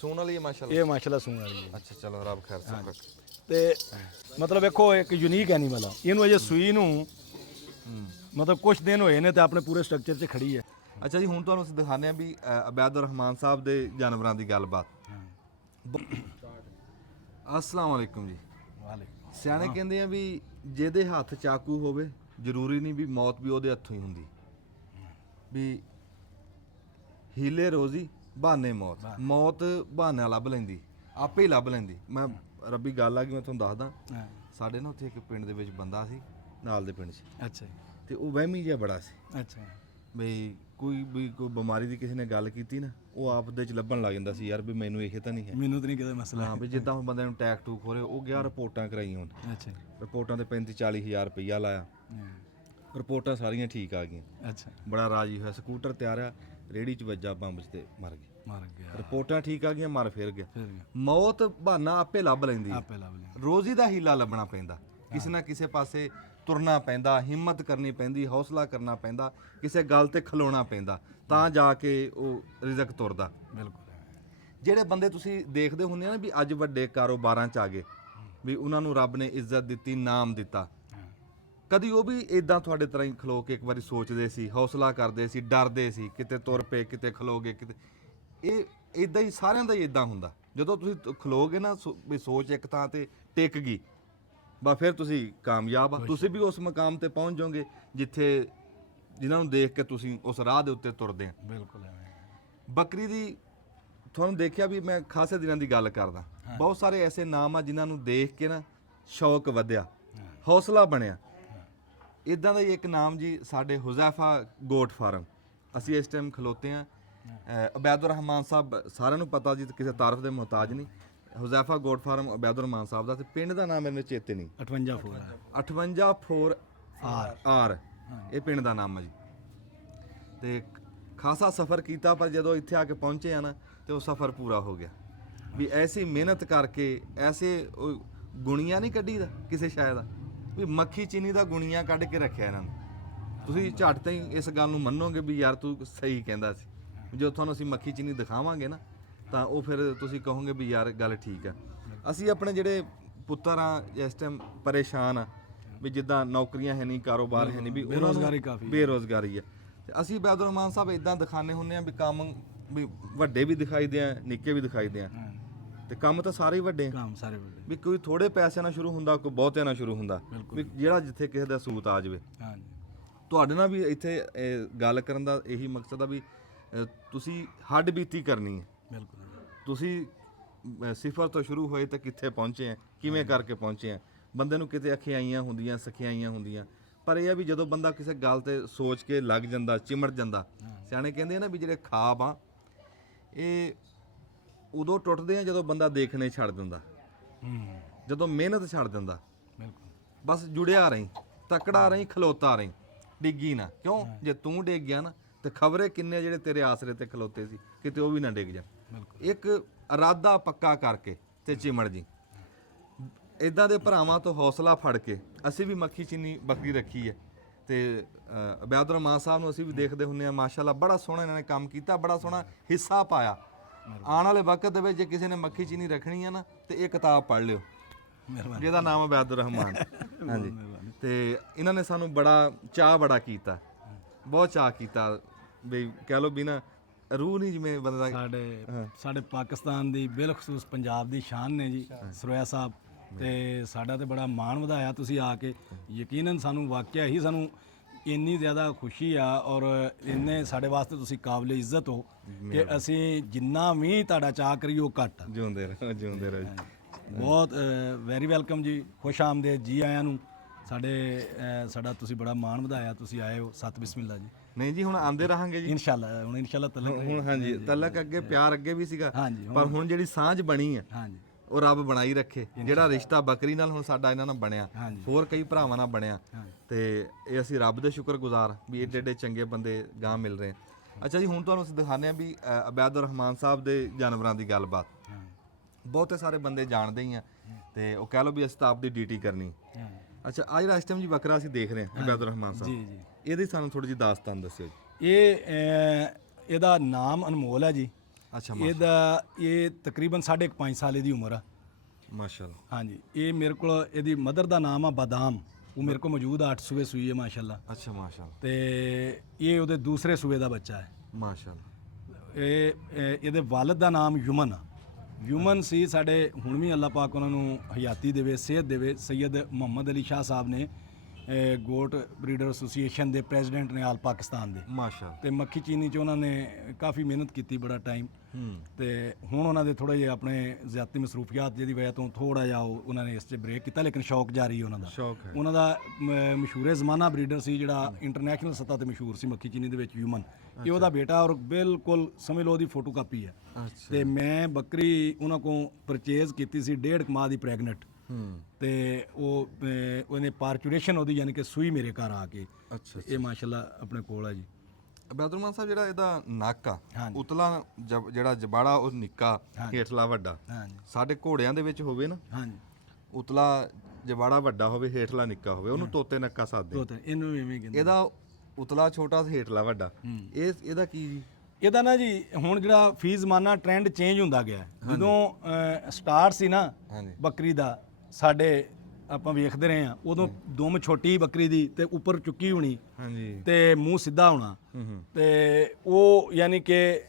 ਸੂਣ ਵਾਲੀ ਹੈ ਮਾਸ਼ਾਅੱਲਾ? ਇਹ ਮਾਸ਼ਾਅੱਲਾ ਸੂਣ ਵਾਲੀ ਹੈ। ਅੱਛਾ ਚਲੋ ਰੱਬ ਖੈਰ ਸੁੱਖ ਰੱਖੇ। ਤੇ ਮਤਲਬ ਵੇਖੋ ਇੱਕ ਯੂਨੀਕ ਐਨੀਮਲ ਆ, ਇਹਨੂੰ ਅਜੇ ਸੂਈ ਨੂੰ ਮਤਲਬ ਕੁਝ ਦਿਨ ਹੋਏ ਨੇ ਤੇ ਆਪਣੇ ਪੂਰੇ ਸਟਰਕਚਰ 'ਚ ਖੜੀ ਹੈ। ਅੱਛਾ ਜੀ, ਹੁਣ ਤੁਹਾਨੂੰ ਅਸੀਂ ਦਿਖਾਉਂਦੇ ਹਾਂ ਵੀ ਅਬੈਦੁਰ ਰਹਿਮਾਨ ਸਾਹਿਬ ਦੇ ਜਾਨਵਰਾਂ ਦੀ ਗੱਲਬਾਤ। ਅਸਲਾਮ ਵਾਲੇਕੁਮ ਜੀ। ਵਾਲੇਕੁਮ। ਸਿਆਣੇ ਕਹਿੰਦੇ ਆ ਵੀ ਜਿਹਦੇ ਹੱਥ ਚਾਕੂ ਹੋਵੇ ਜ਼ਰੂਰੀ ਨਹੀਂ ਵੀ ਮੌਤ ਵੀ ਉਹਦੇ ਹੱਥੋਂ ਹੀ ਹੁੰਦੀ, ਵੀ ਹੀਲੇ ਰੋਜ਼ੀ ਬਹਾਨੇ ਮੌਤ, ਮੌਤ ਬਹਾਨਾ ਲੱਭ ਲੈਂਦੀ, ਆਪੇ ਹੀ ਲੱਭ ਲੈਂਦੀ। ਮੈਂ ਰੱਬੀ ਗੱਲ ਆ ਗਈ, ਮੈਂ ਤੁਹਾਨੂੰ ਦੱਸਦਾ। ਸਾਡੇ ਨਾ ਉੱਥੇ ਇੱਕ ਪਿੰਡ ਦੇ ਵਿੱਚ ਬੰਦਾ ਸੀ, ਨਾਲ ਦੇ ਪਿੰਡ 'ਚ, ਅੱਛਾ ਜੀ। ਤੇ ਉਹ ਵਹਿਮੀ ਜਿਹਾ ਬੜਾ ਸੀ। ਅੱਛਾ ਬਈ ਕੋਈ ਬਿਮਾਰੀ ਦੀ ਕਿਸੇ ਨੇ ਗੱਲ ਕੀਤੀ ਨਾ, ਉਹ ਆਪ ਦੇ 'ਚ ਲੱਭਣ ਲੱਗ ਜਾਂਦਾ ਸੀ, ਯਾਰ ਵੀ ਮੈਨੂੰ ਇਹ ਤਾਂ ਨਹੀਂ ਹੈ, ਮੈਨੂੰ ਤਾਂ ਨਹੀਂ ਕਿਤੇ ਮਸਲਾ। ਹਾਂ ਵੀ ਜਿੱਦਾਂ ਹੁਣ ਬੰਦੇ ਨੂੰ ਟੈਕ ਟੂਕ ਹੋ ਰਿਹਾ, ਉਹ ਗਿਆ ਰਿਪੋਰਟਾਂ ਕਰਾਈ ਹੁਣ। ਅੱਛਾ ਰਿਪੋਰਟਾਂ ਤੇ 35-40 ਹਜ਼ਾਰ ਰੁਪਈਆ ਲਾਇਆ, ਰਿਪੋਰਟਾਂ ਸਾਰੀਆਂ ਠੀਕ ਆ ਗਈਆਂ। ਅੱਛਾ। ਬੜਾ ਰਾਜੀ ਹੋਇਆ, ਸਕੂਟਰ ਤਿਆਰ ਆ, ਰੇੜੀ 'ਚ ਵੱਜਾ ਬੰਬ 'ਚ ਤੇ ਮਰ ਗਿਆ। ਰਿਪੋਰਟਾਂ ਠੀਕ ਆ ਗਈਆਂ, ਮਰ ਫਿਰ ਗਿਆ। ਫਿਰ ਗਿਆ। ਮੌਤ ਬਹਾਨਾ ਆਪੇ ਲੱਭ ਲੈਂਦੀ, ਆਪੇ ਲੱਭ ਲਿਆ। ਰੋਜ਼ੀ ਦਾ ਹੀਲਾ ਲੱਭਣਾ ਪੈਂਦਾ, ਕਿਸੇ ਨਾ ਕਿਸੇ ਪਾਸੇ ਤੁਰਨਾ ਪੈਂਦਾ, ਹਿੰਮਤ ਕਰਨੀ ਪੈਂਦੀ, ਹੌਸਲਾ ਕਰਨਾ ਪੈਂਦਾ, ਕਿਸੇ ਗੱਲ ਤੇ ਖਲੋਣਾ ਪੈਂਦਾ, ਤਾਂ ਜਾ ਕੇ ਉਹ ਰਿਜ਼ਕ ਤੁਰਦਾ। ਬਿਲਕੁਲ। ਜਿਹੜੇ ਬੰਦੇ ਤੁਸੀਂ ਦੇਖਦੇ ਹੁੰਦੇ ਆ ਨਾ ਵੀ ਅੱਜ ਵੱਡੇ ਕਾਰੋਬਾਰਾਂ 'ਚ ਆ ਗਏ, ਵੀ ਉਹਨਾਂ ਨੂੰ ਰੱਬ ਨੇ ਇੱਜ਼ਤ ਦਿੱਤੀ, ਨਾਮ ਦਿੱਤਾ, ਕਦੀ ਉਹ ਵੀ ਇਦਾਂ ਤੁਹਾਡੇ ਤਰ੍ਹਾਂ ਹੀ ਖਲੋ ਕੇ ਇੱਕ ਵਾਰੀ ਸੋਚਦੇ ਸੀ, ਹੌਸਲਾ ਕਰਦੇ ਸੀ, ਡਰਦੇ ਸੀ, ਕਿਤੇ ਤੁਰ ਪਏ, ਕਿਤੇ ਖਲੋਗੇ, ਕਿਤੇ। ਇਹ ਇਦਾਂ ਹੀ ਸਾਰਿਆਂ ਦਾ ਹੀ ਇਦਾਂ ਹੁੰਦਾ। ਜਦੋਂ ਤੁਸੀਂ ਖਲੋਗੇ ਨਾ ਵੀ ਸੋਚ ਇੱਕ ਥਾਂ ਤੇ ਟਿਕ ਗਈ, ਬਸ ਫਿਰ ਤੁਸੀਂ ਕਾਮਯਾਬ ਆ, ਤੁਸੀਂ ਵੀ ਉਸ ਮਕਾਮ ਤੇ ਪਹੁੰਚ ਜਾਓਗੇ ਜਿੱਥੇ ਜਿਨ੍ਹਾਂ ਨੂੰ ਦੇਖ ਕੇ ਤੁਸੀਂ ਉਸ ਰਾਹ ਦੇ ਉੱਤੇ ਤੁਰਦੇ ਆ। ਬਿਲਕੁਲ। ਬੱਕਰੀ ਦੀ ਤੁਹਾਨੂੰ ਦੇਖਿਆ ਵੀ ਮੈਂ ਖਾਸੇ ਦਿਨਾਂ ਦੀ ਗੱਲ ਕਰਦਾ, ਬਹੁਤ ਸਾਰੇ ਐਸੇ ਨਾਮ ਆ ਜਿਨ੍ਹਾਂ ਨੂੰ ਦੇਖ ਕੇ ਨਾ ਸ਼ੌਕ ਵਧਿਆ, ਹੌਸਲਾ ਬਣਿਆ। ਇਦਾਂ ਦਾ ਹੀ ਇੱਕ ਨਾਮ ਜੀ ਸਾਡੇ ਹੁਜ਼ੈਫਾ ਗੋਟ ਫਾਰਮ, ਅਸੀਂ ਇਸ ਟਾਈਮ ਖਲੋਤੇ ਆ। ਅਬੈਦੁਰ ਰਹਿਮਾਨ ਸਾਹਿਬ ਸਾਰਿਆਂ ਨੂੰ ਪਤਾ ਜੀ, ਕਿਸੇ ਤਾਰਫ ਦੇ ਮੁਹਤਾਜ ਨਹੀਂ। ਹੁਜ਼ੈਫਾ ਗੋਟ ਫਾਰਮ ਅਬੈਦੁਰ ਰਹਿਮਾਨ ਸਾਹਿਬ ਦਾ, ਤੇ ਪਿੰਡ ਦਾ ਨਾਮ ਮੈਨੂੰ ਚੇਤੇ ਨਹੀਂ, 58 ਆਰ ਇਹ ਪਿੰਡ ਦਾ ਨਾਮ ਹੈ ਜੀ। ਤੇ ਖਾਸਾ ਸਫ਼ਰ ਕੀਤਾ, ਪਰ ਜਦੋਂ ਇੱਥੇ ਆ ਕੇ ਪਹੁੰਚੇ ਆ ਨਾ ਤੇ ਉਹ ਸਫ਼ਰ ਪੂਰਾ ਹੋ ਗਿਆ। ਵੀ ਐਸੀ ਮਿਹਨਤ ਕਰਕੇ, ਐਸੇ ਗੁਣੀਆਂ ਨਹੀਂ ਕੱਢੀ ਦਾ ਕਿਸੇ ਸ਼ਾਇਦ ਦਾ, ਵੀ ਮੱਖੀ ਚੀਨੀ ਦਾ ਗੁਣੀਆਂ ਕੱਢ ਕੇ ਰੱਖਿਆ ਇਹਨਾਂ ਨੂੰ। ਤੁਸੀਂ ਝੱਟ ਤੇ ਹੀ ਇਸ ਗੱਲ ਨੂੰ ਮੰਨੋਗੇ ਵੀ ਯਾਰ ਤੂੰ ਸਹੀ ਕਹਿੰਦਾ ਸੀ। ਜਦੋਂ ਤੁਹਾਨੂੰ ਅਸੀਂ ਮੱਖੀ ਚੀਨੀ ਦਿਖਾਵਾਂਗੇ ਨਾ, ਤਾਂ ਉਹ ਫਿਰ ਤੁਸੀਂ ਕਹੋਗੇ ਵੀ ਯਾਰ ਗੱਲ ਠੀਕ ਆ। ਅਸੀਂ ਆਪਣੇ ਜਿਹੜੇ ਪੁੱਤਰ ਆ ਇਸ ਟਾਈਮ ਪਰੇਸ਼ਾਨ ਆ, ਵੀ ਜਿੱਦਾਂ ਨੌਕਰੀਆਂ ਹੈ ਨਹੀਂ, ਕਾਰੋਬਾਰ ਹੈ ਨਹੀਂ, ਵੀ ਬੇਰੁਜ਼ਗਾਰੀ ਕਾਫੀ, ਬੇਰੁਜ਼ਗਾਰੀ ਆ। ਤੇ ਅਸੀਂ ਅਬੈਦੁਰ ਰਹਿਮਾਨ ਸਾਹਿਬ ਇਦਾਂ ਦਿਖਾਉਂਦੇ ਹੁੰਦੇ ਆ ਵੀ ਕੰਮ ਵੀ ਵੱਡੇ ਵੀ ਦਿਖਾਈਦੇ ਆ, ਨਿੱਕੇ ਵੀ ਦਿਖਾਈਦੇ ਆ, ਤੇ ਕੰਮ ਤਾਂ ਸਾਰੇ ਹੀ ਵੱਡੇ ਆ। ਕੰਮ ਸਾਰੇ ਵੱਡੇ, ਵੀ ਕੋਈ ਥੋੜੇ ਪੈਸੇ ਨਾਲ ਸ਼ੁਰੂ ਹੁੰਦਾ, ਕੋਈ ਬਹੁਤਿਆਂ ਨਾਲ ਸ਼ੁਰੂ ਹੁੰਦਾ, ਵੀ ਜਿਹੜਾ ਜਿੱਥੇ ਕਿਸੇ ਦਾ ਸੂਤ ਆ ਜਾਵੇ। ਤੁਹਾਡੇ ਨਾਲ ਵੀ ਇੱਥੇ ਗੱਲ ਕਰਨ ਦਾ ਇਹੀ ਮਕਸਦ ਆ ਵੀ ਤੁਸੀਂ ਹੱਡ ਬੀਤੀ ਕਰਨੀ ਹੈ। ਬਿਲਕੁਲ। ਤੁਸੀਂ ਸਿਫਰ ਤੋਂ ਸ਼ੁਰੂ ਹੋਏ ਤਾਂ ਕਿੱਥੇ ਪਹੁੰਚੇ ਆ, ਕਿਵੇਂ ਕਰਕੇ ਪਹੁੰਚੇ ਆ। ਬੰਦੇ ਨੂੰ ਕਿਤੇ ਅਖਿਆਈਆਂ ਹੁੰਦੀਆਂ, ਸਖਿਆਈਆਂ ਹੁੰਦੀਆਂ, ਪਰ ਇਹ ਆ ਵੀ ਜਦੋਂ ਬੰਦਾ ਕਿਸੇ ਗੱਲ ਤੇ ਸੋਚ ਕੇ ਲੱਗ ਜਾਂਦਾ, ਚਿਮੜ ਜਾਂਦਾ। ਸਿਆਣੇ ਕਹਿੰਦੇ ਆ ਨਾ ਵੀ ਜਿਹੜੇ ਖਾਬ ਆ ਇਹ ਉਦੋਂ ਟੁੱਟਦੇ ਆ ਜਦੋਂ ਬੰਦਾ ਦੇਖਣੇ ਛੱਡ ਦਿੰਦਾ, ਜਦੋਂ ਮਿਹਨਤ ਛੱਡ ਦਿੰਦਾ। ਬਸ ਜੁੜਿਆ ਰਹੀਂ, ਤਕੜਾ ਰਹੀਂ, ਖਲੋਤਾ ਰਹੀਂ, ਡਿੱਗੀ ਨਾ। ਕਿਉਂ? ਜੇ ਤੂੰ ਡਿੱਗ ਗਿਆ ਨਾ ਤੇ ਖਬਰੇ ਕਿੰਨੇ ਜਿਹੜੇ ਤੇਰੇ ਆਸਰੇ ਤੇ ਖਲੋਤੇ ਸੀ, ਕਿਤੇ ਉਹ ਵੀ ਨਾ ਡਿੱਗ ਜਾ। ਇੱਕ ਇਰਾਦਾ ਪੱਕਾ ਕਰਕੇ ਤੇ ਚਿਮੜ ਜੀ। ਇਦਾਂ ਦੇ ਭਰਾਵਾਂ ਤੋਂ ਹੌਸਲਾ ਫੜ ਕੇ ਅਸੀਂ ਵੀ ਮੱਖੀ ਚੀਨੀ ਬੱਕਰੀ ਰੱਖੀ ਹੈ। ਤੇ ਅਬੈਦੁਰ ਰਹਿਮਾਨ ਸਾਹਿਬ ਨੂੰ ਅਸੀਂ ਵੀ ਦੇਖਦੇ ਹੁੰਦੇ ਆ, ਮਾਸ਼ਾਅੱਲਾ ਬੜਾ ਸੋਹਣਾ ਇਹਨਾਂ ਨੇ ਕੰਮ ਕੀਤਾ, ਬੜਾ ਸੋਹਣਾ ਹਿੱਸਾ ਪਾਇਆ। ਆਉਣ ਵਾਲੇ ਵਕਤ ਦੇ ਵਿੱਚ ਜੇ ਕਿਸੇ ਨੇ ਮੱਖੀ ਚੀਨੀ ਰੱਖਣੀ ਹੈ ਨਾ, ਤੇ ਇਹ ਕਿਤਾਬ ਪੜ੍ਹ ਲਿਓ, ਜਿਹਦਾ ਨਾਮ ਅਬੈਦੁਰ ਰਹਿਮਾਨ। ਹਾਂਜੀ। ਤੇ ਇਹਨਾਂ ਨੇ ਸਾਨੂੰ ਬੜਾ ਚਾਅ ਬੜਾ ਕੀਤਾ, ਬਹੁਤ ਚਾਅ ਕੀਤਾ, ਵੀ ਕਹਿ ਲਓ ਵੀ ਨਾ ਰੂਹ ਨਹੀਂ ਜਿਵੇਂ ਬੰਦਾ। ਸਾਡੇ ਪਾਕਿਸਤਾਨ ਦੀ ਬਿਲਖਸੂਸ ਪੰਜਾਬ ਦੀ ਸ਼ਾਨ ਨੇ ਜੀ ਸਰੋਇਆ ਸਾਹਿਬ, ਤੇ ਸਾਡਾ ਤੇ ਬੜਾ ਮਾਣ ਵਧਾਇਆ ਤੁਸੀਂ ਆ ਕੇ। ਯਕੀਨਨ ਸਾਨੂੰ ਵਾਕਿਆ ਹੀ ਸਾਨੂੰ ਇੰਨੀ ਜ਼ਿਆਦਾ ਖੁਸ਼ੀ ਆ, ਔਰ ਇੰਨੇ ਸਾਡੇ ਵਾਸਤੇ ਤੁਸੀਂ ਕਾਬਲੇ ਇੱਜ਼ਤ ਹੋ ਕਿ ਅਸੀਂ ਜਿੰਨਾ ਵੀ ਤੁਹਾਡਾ ਚਾਅ ਕਰੀਏ ਉਹ ਘੱਟ। ਜਿਉਂਦੇ ਰਹੋ, ਜਿਉਂਦੇ ਰਹੋ। ਬਹੁਤ ਵੈਰੀ ਵੈਲਕਮ ਜੀ, ਖੁਸ਼ ਆਮਦੇਦ ਜੀ ਆਇਆਂ ਨੂੰ। ਸਾਡਾ ਤੁਸੀਂ ਬੜਾ ਮਾਣ ਵਧਾਇਆ, ਤੁਸੀਂ ਆਏ ਹੋ। ਸਤ ਬਿਸਮਿਲ੍ਲਾ ਜੀ। ਨਹੀਂ ਜੀ, ਹੁਣ ਆਂਦੇ ਰਹਾਂਗੇ ਜੀ ਇਨਸ਼ਾਅੱਲਾ। ਹੁਣ ਇਨਸ਼ਾਅੱਲਾ ਤਲਕ ਹੁਣ ਹਾਂਜੀ ਤਲਕ ਅੱਗੇ, ਪਿਆਰ ਅੱਗੇ ਵੀ ਸੀਗਾ, ਪਰ ਹੁਣ ਜਿਹੜੀ ਸਾਂਝ ਬਣੀ ਹੈ ਉਹ ਰੱਬ ਬਣਾਈ ਰੱਖੇ। ਜਿਹੜਾ ਰਿਸ਼ਤਾ ਬੱਕਰੀ ਨਾਲ ਹੁਣ ਸਾਡਾ ਇਹਨਾਂ ਨਾਲ ਬਣਿਆ, ਹੋਰ ਕਈ ਭਰਾਵਾਂ ਨਾਲ ਬਣਿਆ, ਤੇ ਇਹ ਅਸੀਂ ਰੱਬ ਦੇ ਸ਼ੁਕਰਗੁਜ਼ਾਰ ਵੀ ਏਡੇ ਏਡੇ ਚੰਗੇ ਬੰਦੇ ਗਾਂ ਮਿਲ ਰਹੇ। ਅੱਛਾ ਜੀ, ਹੁਣ ਤੁਹਾਨੂੰ ਅਸੀਂ ਦਿਖਾਉਂਦੇ ਹਾਂ ਵੀ ਅਬੈਦੁਰ ਰਹਿਮਾਨ ਸਾਹਿਬ ਦੇ ਜਾਨਵਰਾਂ ਦੀ ਗੱਲਬਾਤ। ਬਹੁਤੇ ਸਾਰੇ ਬੰਦੇ ਜਾਣਦੇ ਹੀ ਆ, ਤੇ ਉਹ ਕਹਿ ਲਓ ਵੀ ਅਸੀਂ ਤਾਂ ਆਪਦੀ ਡਿਊਟੀ ਕਰਨੀ। ਅੱਛਾ, ਆ ਜਿਹੜਾ ਇਸ ਟਾਈਮ ਜੀ ਬੱਕਰਾ ਅਸੀਂ ਦੇਖ ਰਹੇ ਹਾਂ ਅਬੈਦੁਰ ਰਹਿਮਾਨ ਸਾਹਿਬ, ਇਹਦੀ ਸਾਨੂੰ ਥੋੜੀ ਜਿਹੀ ਦਾਸਤਾਨ ਦੱਸਿਓ ਜੀ। ਇਹਦਾ ਨਾਮ ਅਨਮੋਲ ਹੈ ਜੀ। ਅੱਛਾ ਇਹ ਤਕਰੀਬਨ 5.5 ਸਾਲ ਦੀ ਉਮਰ ਆ। ਮਾਸ਼ਾਅੱਲਾ। ਹਾਂਜੀ, ਇਹ ਮੇਰੇ ਕੋਲ ਇਹਦੀ ਮਦਰ ਦਾ ਨਾਮ ਆ ਬਾਦਾਮ, ਉਹ ਮੇਰੇ ਕੋਲ ਮੌਜੂਦ 8 ਸੂਏ ਸੂਈ ਹੈ ਮਾਸ਼ਾਅੱਲਾ। ਅੱਛਾ ਮਾਸ਼ਾਅੱਲਾ। ਤੇ ਇਹ ਉਹਦੇ ਦੂਸਰੇ ਸੂਏ ਦਾ ਬੱਚਾ ਹੈ। ਮਾਸ਼ਾਅੱਲਾ। ਇਹਦੇ ਵਾਲਿਦ ਦਾ ਨਾਮ ਯੁਮਨ ਆ। ਯੁਮਨ ਸੀ ਸਾਡੇ, ਹੁਣ ਵੀ ਅੱਲਾਹ ਪਾਕ ਉਹਨਾਂ ਨੂੰ ਹਯਾਤੀ ਦੇਵੇ, ਸਿਹਤ ਦੇਵੇ। ਸੈਯਦ ਮੁਹੰਮਦ ਅਲੀ ਸ਼ਾਹ ਸਾਹਿਬ ਨੇ ਗੋਟ ਬਰੀਡਰ ਐਸੋਸੀਏਸ਼ਨ ਦੇ ਪ੍ਰੈਜ਼ੀਡੈਂਟ ਨੇ ਆਲ ਪਾਕਿਸਤਾਨ ਦੇ। ਮਾਸ਼ਾਅੱਲਾ। ਤੇ ਮੱਖੀ ਚੀਨੀ 'ਚ ਉਹਨਾਂ ਨੇ ਕਾਫੀ ਮਿਹਨਤ ਕੀਤੀ, ਬੜਾ ਟਾਈਮ। ਤੇ ਹੁਣ ਉਹਨਾਂ ਦੇ ਥੋੜੇ ਜਿਹੇ ਆਪਣੇ ਜ਼ਿਆਦਤੀ ਮਸਰੂਫੀਆਤ ਜਿਹਦੀ ਵਜ੍ਹਾ ਤੋਂ ਥੋੜਾ ਜਿਹਾ ਉਹਨਾਂ ਨੇ ਇਸ 'ਚ ਬ੍ਰੇਕ ਕੀਤਾ, ਲੇਕਿਨ ਸ਼ੌਕ ਜਾਰੀ ਉਹਨਾਂ ਦਾ। ਸ਼ੌਕ ਹੈ। ਉਹਨਾਂ ਦਾ ਮਸ਼ਹੂਰੇ ਜ਼ਮਾਨਾ ਬਰੀਡਰ ਸੀ ਜਿਹੜਾ ਇੰਟਰਨੈਸ਼ਨਲ ਸਤ੍ਹਾ ਤੇ ਮਸ਼ਹੂਰ ਸੀ ਮੱਖੀ ਚੀਨੀ ਦੇ ਵਿੱਚ, ਯੂਮਨ। ਇਹ ਉਹਦਾ ਬੇਟਾ ਔਰ ਬਿਲਕੁਲ ਸਮਝ ਲਓ ਉਹਦੀ ਫੋਟੋ ਕਾਪੀ ਹੈ। ਤੇ ਮੈਂ ਬੱਕਰੀ ਉਹਨਾਂ ਕੋਲ ਪਰਚੇਜ਼ ਕੀਤੀ ਸੀ 1.5 ਮਾਹ ਦੀ ਪ੍ਰੈਗਨੈਂਟ। ਤੇ ਉਹਨੇ ਪਾਰਚੂਰੇਸ਼ਨ ਉਹਦੀ ਯਾਨੀ ਕਿ ਸੂਈ ਮੇਰੇ ਘਰ ਆ ਕੇ। ਅੱਛਾ। ਇਹ ਮਾਸ਼ਾਅੱਲਾ ਆਪਣੇ ਕੋਲ ਹੈ ਜੀ। ਬੈਦਰਮਾਨ ਸਾਹਿਬ, ਜਿਹੜਾ ਇਹਦਾ ਨੱਕ ਆ, ਉਤਲਾ ਜਿਹੜਾ ਜਬਾੜਾ ਉਹ ਨਿੱਕਾ, ਹੇਠਲਾ ਵੱਡਾ। ਹਾਂਜੀ। ਸਾਡੇ ਘੋੜਿਆਂ ਦੇ ਵਿੱਚ ਹੋਵੇ ਨਾ, ਹਾਂਜੀ, ਉਤਲਾ ਜਬਾੜਾ ਵੱਡਾ ਹੋਵੇ, ਹੇਠਲਾ ਨਿੱਕਾ ਹੋਵੇ, ਉਹਨੂੰ ਤੋਤੇ ਨੱਕਾ ਸਾਦੇ। ਤੋਤੇ, ਇਹਨੂੰ ਵੀ ਐਵੇਂ ਕਹਿੰਦੇ। ਇਹਦਾ ਉਤਲਾ ਛੋਟਾ ਤੇ ਹੇਠਲਾ ਵੱਡਾ, ਇਹਦਾ ਕੀ ਜੀ? ਇਹਦਾ ਨਾ ਜੀ ਹੁਣ ਜਿਹੜਾ ਫੀ ਜ਼ਮਾਨਾ ਟ੍ਰੈਂਡ ਚੇਂਜ ਹੁੰਦਾ ਗਿਆ। ਜਦੋਂ ਸਟਾਰਟ ਸੀ ਨਾ ਬੱਕਰੀ ਦਾ, ਸਾਡੇ ਆਪਾਂ ਵੇਖਦੇ ਰਹੇ ਆ, ਉਦੋਂ ਦੁਮ ਛੋਟੀ ਬੱਕਰੀ ਦੀ ਤੇ ਉੱਪਰ ਚੁੱਕੀ ਹੋਣੀ। ਹਾਂਜੀ। ਤੇ ਮੂੰਹ ਸਿੱਧਾ ਹੋਣਾ। ਤੇ ਉਹ ਯਾਨੀ ਕਿ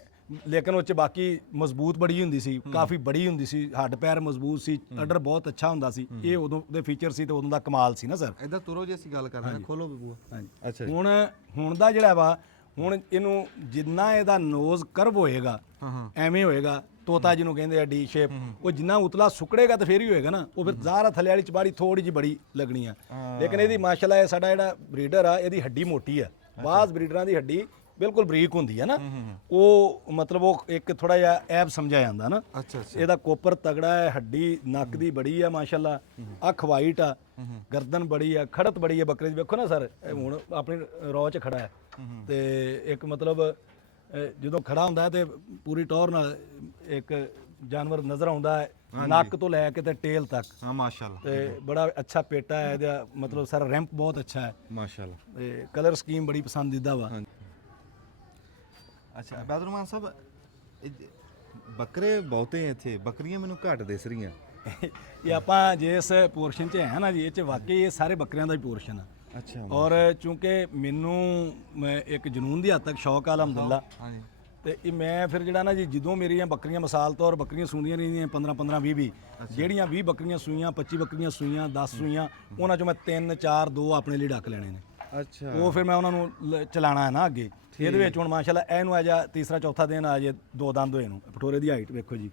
ਲੇਕਿਨ ਉਹ 'ਚ ਬਾਕੀ ਮਜ਼ਬੂਤ ਬੜੀ ਹੁੰਦੀ ਸੀ, ਕਾਫੀ ਬੜੀ ਹੁੰਦੀ ਸੀ, ਹੱਡ ਪੈਰ ਮਜ਼ਬੂਤ ਸੀ, ਆਰਡਰ ਬਹੁਤ ਅੱਛਾ ਹੁੰਦਾ ਸੀ। ਇਹ ਉਦੋਂ ਦੇ ਫੀਚਰ ਸੀ ਤੇ ਉਦੋਂ ਦਾ ਕਮਾਲ ਸੀ ਨਾ ਸਰ। ਇਹਦਾ ਤੁਰੋ ਜੇ ਅਸੀਂ ਗੱਲ ਕਰਦੇ ਹਾਂ, ਖੋਲੋ ਬਬੂਆ। ਹਾਂਜੀ। ਅੱਛਾ। ਹੁਣ ਦਾ ਜਿਹੜਾ ਵਾ, ਹੁਣ ਇਹਨੂੰ ਜਿੰਨਾ ਇਹਦਾ ਨੋਜ਼ ਕਰਵ ਹੋਏਗਾ ਐਵੇਂ ਹੋਏਗਾ, ਤੋਤਾ ਜਿਹਨੂੰ ਕਹਿੰਦੇ ਆ ਡੀ ਸ਼ੇਪ। ਉਹ ਜਿੰਨਾ ਉਤਲਾ ਸੁਕੜੇਗਾ ਤਾਂ ਫੇਰ ਹੀ ਹੋਏਗਾ ਨਾ, ਉਹ ਫਿਰ ਜ਼ਾਹਰ ਥੱਲੇ ਵਾਲੀ ਚਬਾੜੀ ਥੋੜੀ ਜਿਹੀ ਬੜੀ ਲੱਗਣੀ ਆ। ਲੇਕਿਨ ਇਹਦੀ ਮਾਸ਼ਾਅੱਲਾ ਇਹ ਸਾਡਾ ਜਿਹੜਾ ਬਰੀਡਰ ਆ, ਇਹਦੀ ਹੱਡੀ ਮੋਟੀ ਆ। ਬਾਜ਼ ਬਰੀਡਰਾਂ ਦੀ ਹੱਡੀ ਬਿਲਕੁਲ ਬਰੀਕ ਹੁੰਦੀ ਆ ਨਾ, ਉਹ ਮਤਲਬ ਉਹ ਇੱਕ ਥੋੜਾ ਜਿਹਾ ਐਬ ਸਮਝਿਆ ਜਾਂਦਾ ਨਾ। ਅੱਛਾ। ਇਹਦਾ ਕੋਪਰ ਤਗੜਾ ਹੈ, ਹੱਡੀ ਨੱਕ ਦੀ ਬੜੀ ਆ ਮਾਸ਼ਾਅੱਲਾ, ਅੱਖ ਵਾਈਟ ਆ, ਗਰਦਨ ਬੜੀ ਆ, ਖੜਤ ਬੜੀ ਆ ਬੱਕਰੇ ਦੀ। ਵੇਖੋ ਨਾ ਸਰ, ਹੁਣ ਆਪਣੀ ਰੌ 'ਚ ਖੜਾ ਹੈ ਤੇ ਇੱਕ ਮਤਲਬ ਜਦੋਂ ਖੜਾ ਹੁੰਦਾ ਤੇ ਪੂਰੀ ਟੌਰ ਨਾਲ ਇੱਕ ਜਾਨਵਰ ਨਜ਼ਰ ਆਉਂਦਾ ਹੈ, ਨੱਕ ਤੋਂ ਲੈ ਕੇ ਤੇ ਟੇਲ ਤੱਕ। ਹਾਂ ਮਾਸ਼ਾਅੱਲਾ। ਤੇ ਬੜਾ ਅੱਛਾ ਪੇਟਾ ਹੈ ਇਹਦਾ, ਮਤਲਬ ਸਾਰਾ ਰੈਂਪ ਬਹੁਤ ਅੱਛਾ ਹੈ ਮਾਸ਼ਾਅੱਲਾ। ਤੇ ਕਲਰ ਸਕੀਮ ਬੜੀ ਪਸੰਦੀਦਾ ਵਾ। ਅੱਛਾ ਬੈਦਰਮਾਨ ਸਾਹਿਬ, ਬੱਕਰੇ ਬਹੁਤੇ ਇੱਥੇ, ਬੱਕਰੀਆਂ ਮੈਨੂੰ ਘੱਟ ਦਿਸ ਰਹੀਆਂ। ਇਹ ਆਪਾਂ ਜਿਸ ਪੋਰਸ਼ਨ 'ਚ ਹੈ ਨਾ ਜੀ, ਇਹ 'ਚ ਵਾਕਈ ਇਹ ਸਾਰੇ ਬੱਕਰਿਆਂ ਦਾ ਹੀ ਪੋਰਸ਼ਨ ਆ। ਅੱਛਾ। ਔਰ ਚੂੰਕਿ ਮੈਨੂੰ ਇੱਕ ਜਨੂਨ ਦੀ ਹੱਦ ਤੱਕ ਸ਼ੌਕ ਆ ਅਲਹਮਦੁਲਿਲਾ। ਹਾਂਜੀ। ਤੇ ਇਹ ਮੈਂ ਫਿਰ ਜਿਹੜਾ ਨਾ ਜੀ, ਜਦੋਂ ਮੇਰੀਆਂ ਬੱਕਰੀਆਂ ਮਿਸਾਲ ਤੌਰ ਬੱਕਰੀਆਂ ਸੂਣੀਆਂ ਰਹੀਆਂ 15 20 ਜਿਹੜੀਆਂ 20 ਬੱਕਰੀਆਂ ਸੂਈਆਂ, 25 ਬੱਕਰੀਆਂ ਸੂਈਆਂ, 10 ਸੂਈਆਂ, ਉਹਨਾਂ 'ਚੋਂ ਮੈਂ 3 4 2 ਆਪਣੇ ਲਈ ਡੱਕ ਲੈਣੇ ਨੇ। ਅੱਛਾ। ਉਹ ਫਿਰ ਮੈਂ ਉਹਨਾਂ ਨੂੰ ਚਲਾਣਾ ਹੈ ਨਾ ਅੱਗੇ। ਇਹਦੇ ਵਿੱਚ ਹੁਣ ਮਾਸ਼ਾਅੱਲਾ ਇਹਨੂੰ ਆ ਜਾ ਤੀਸਰਾ ਚੌਥਾ ਦਿਨ ਆ ਜੇ, 2 ਦੰਦ ਹੋਏ ਨੂੰ। ਪਠੋਰੇ ਦੀ ਹਾਈਟ ਵੇਖੋ ਜੀ।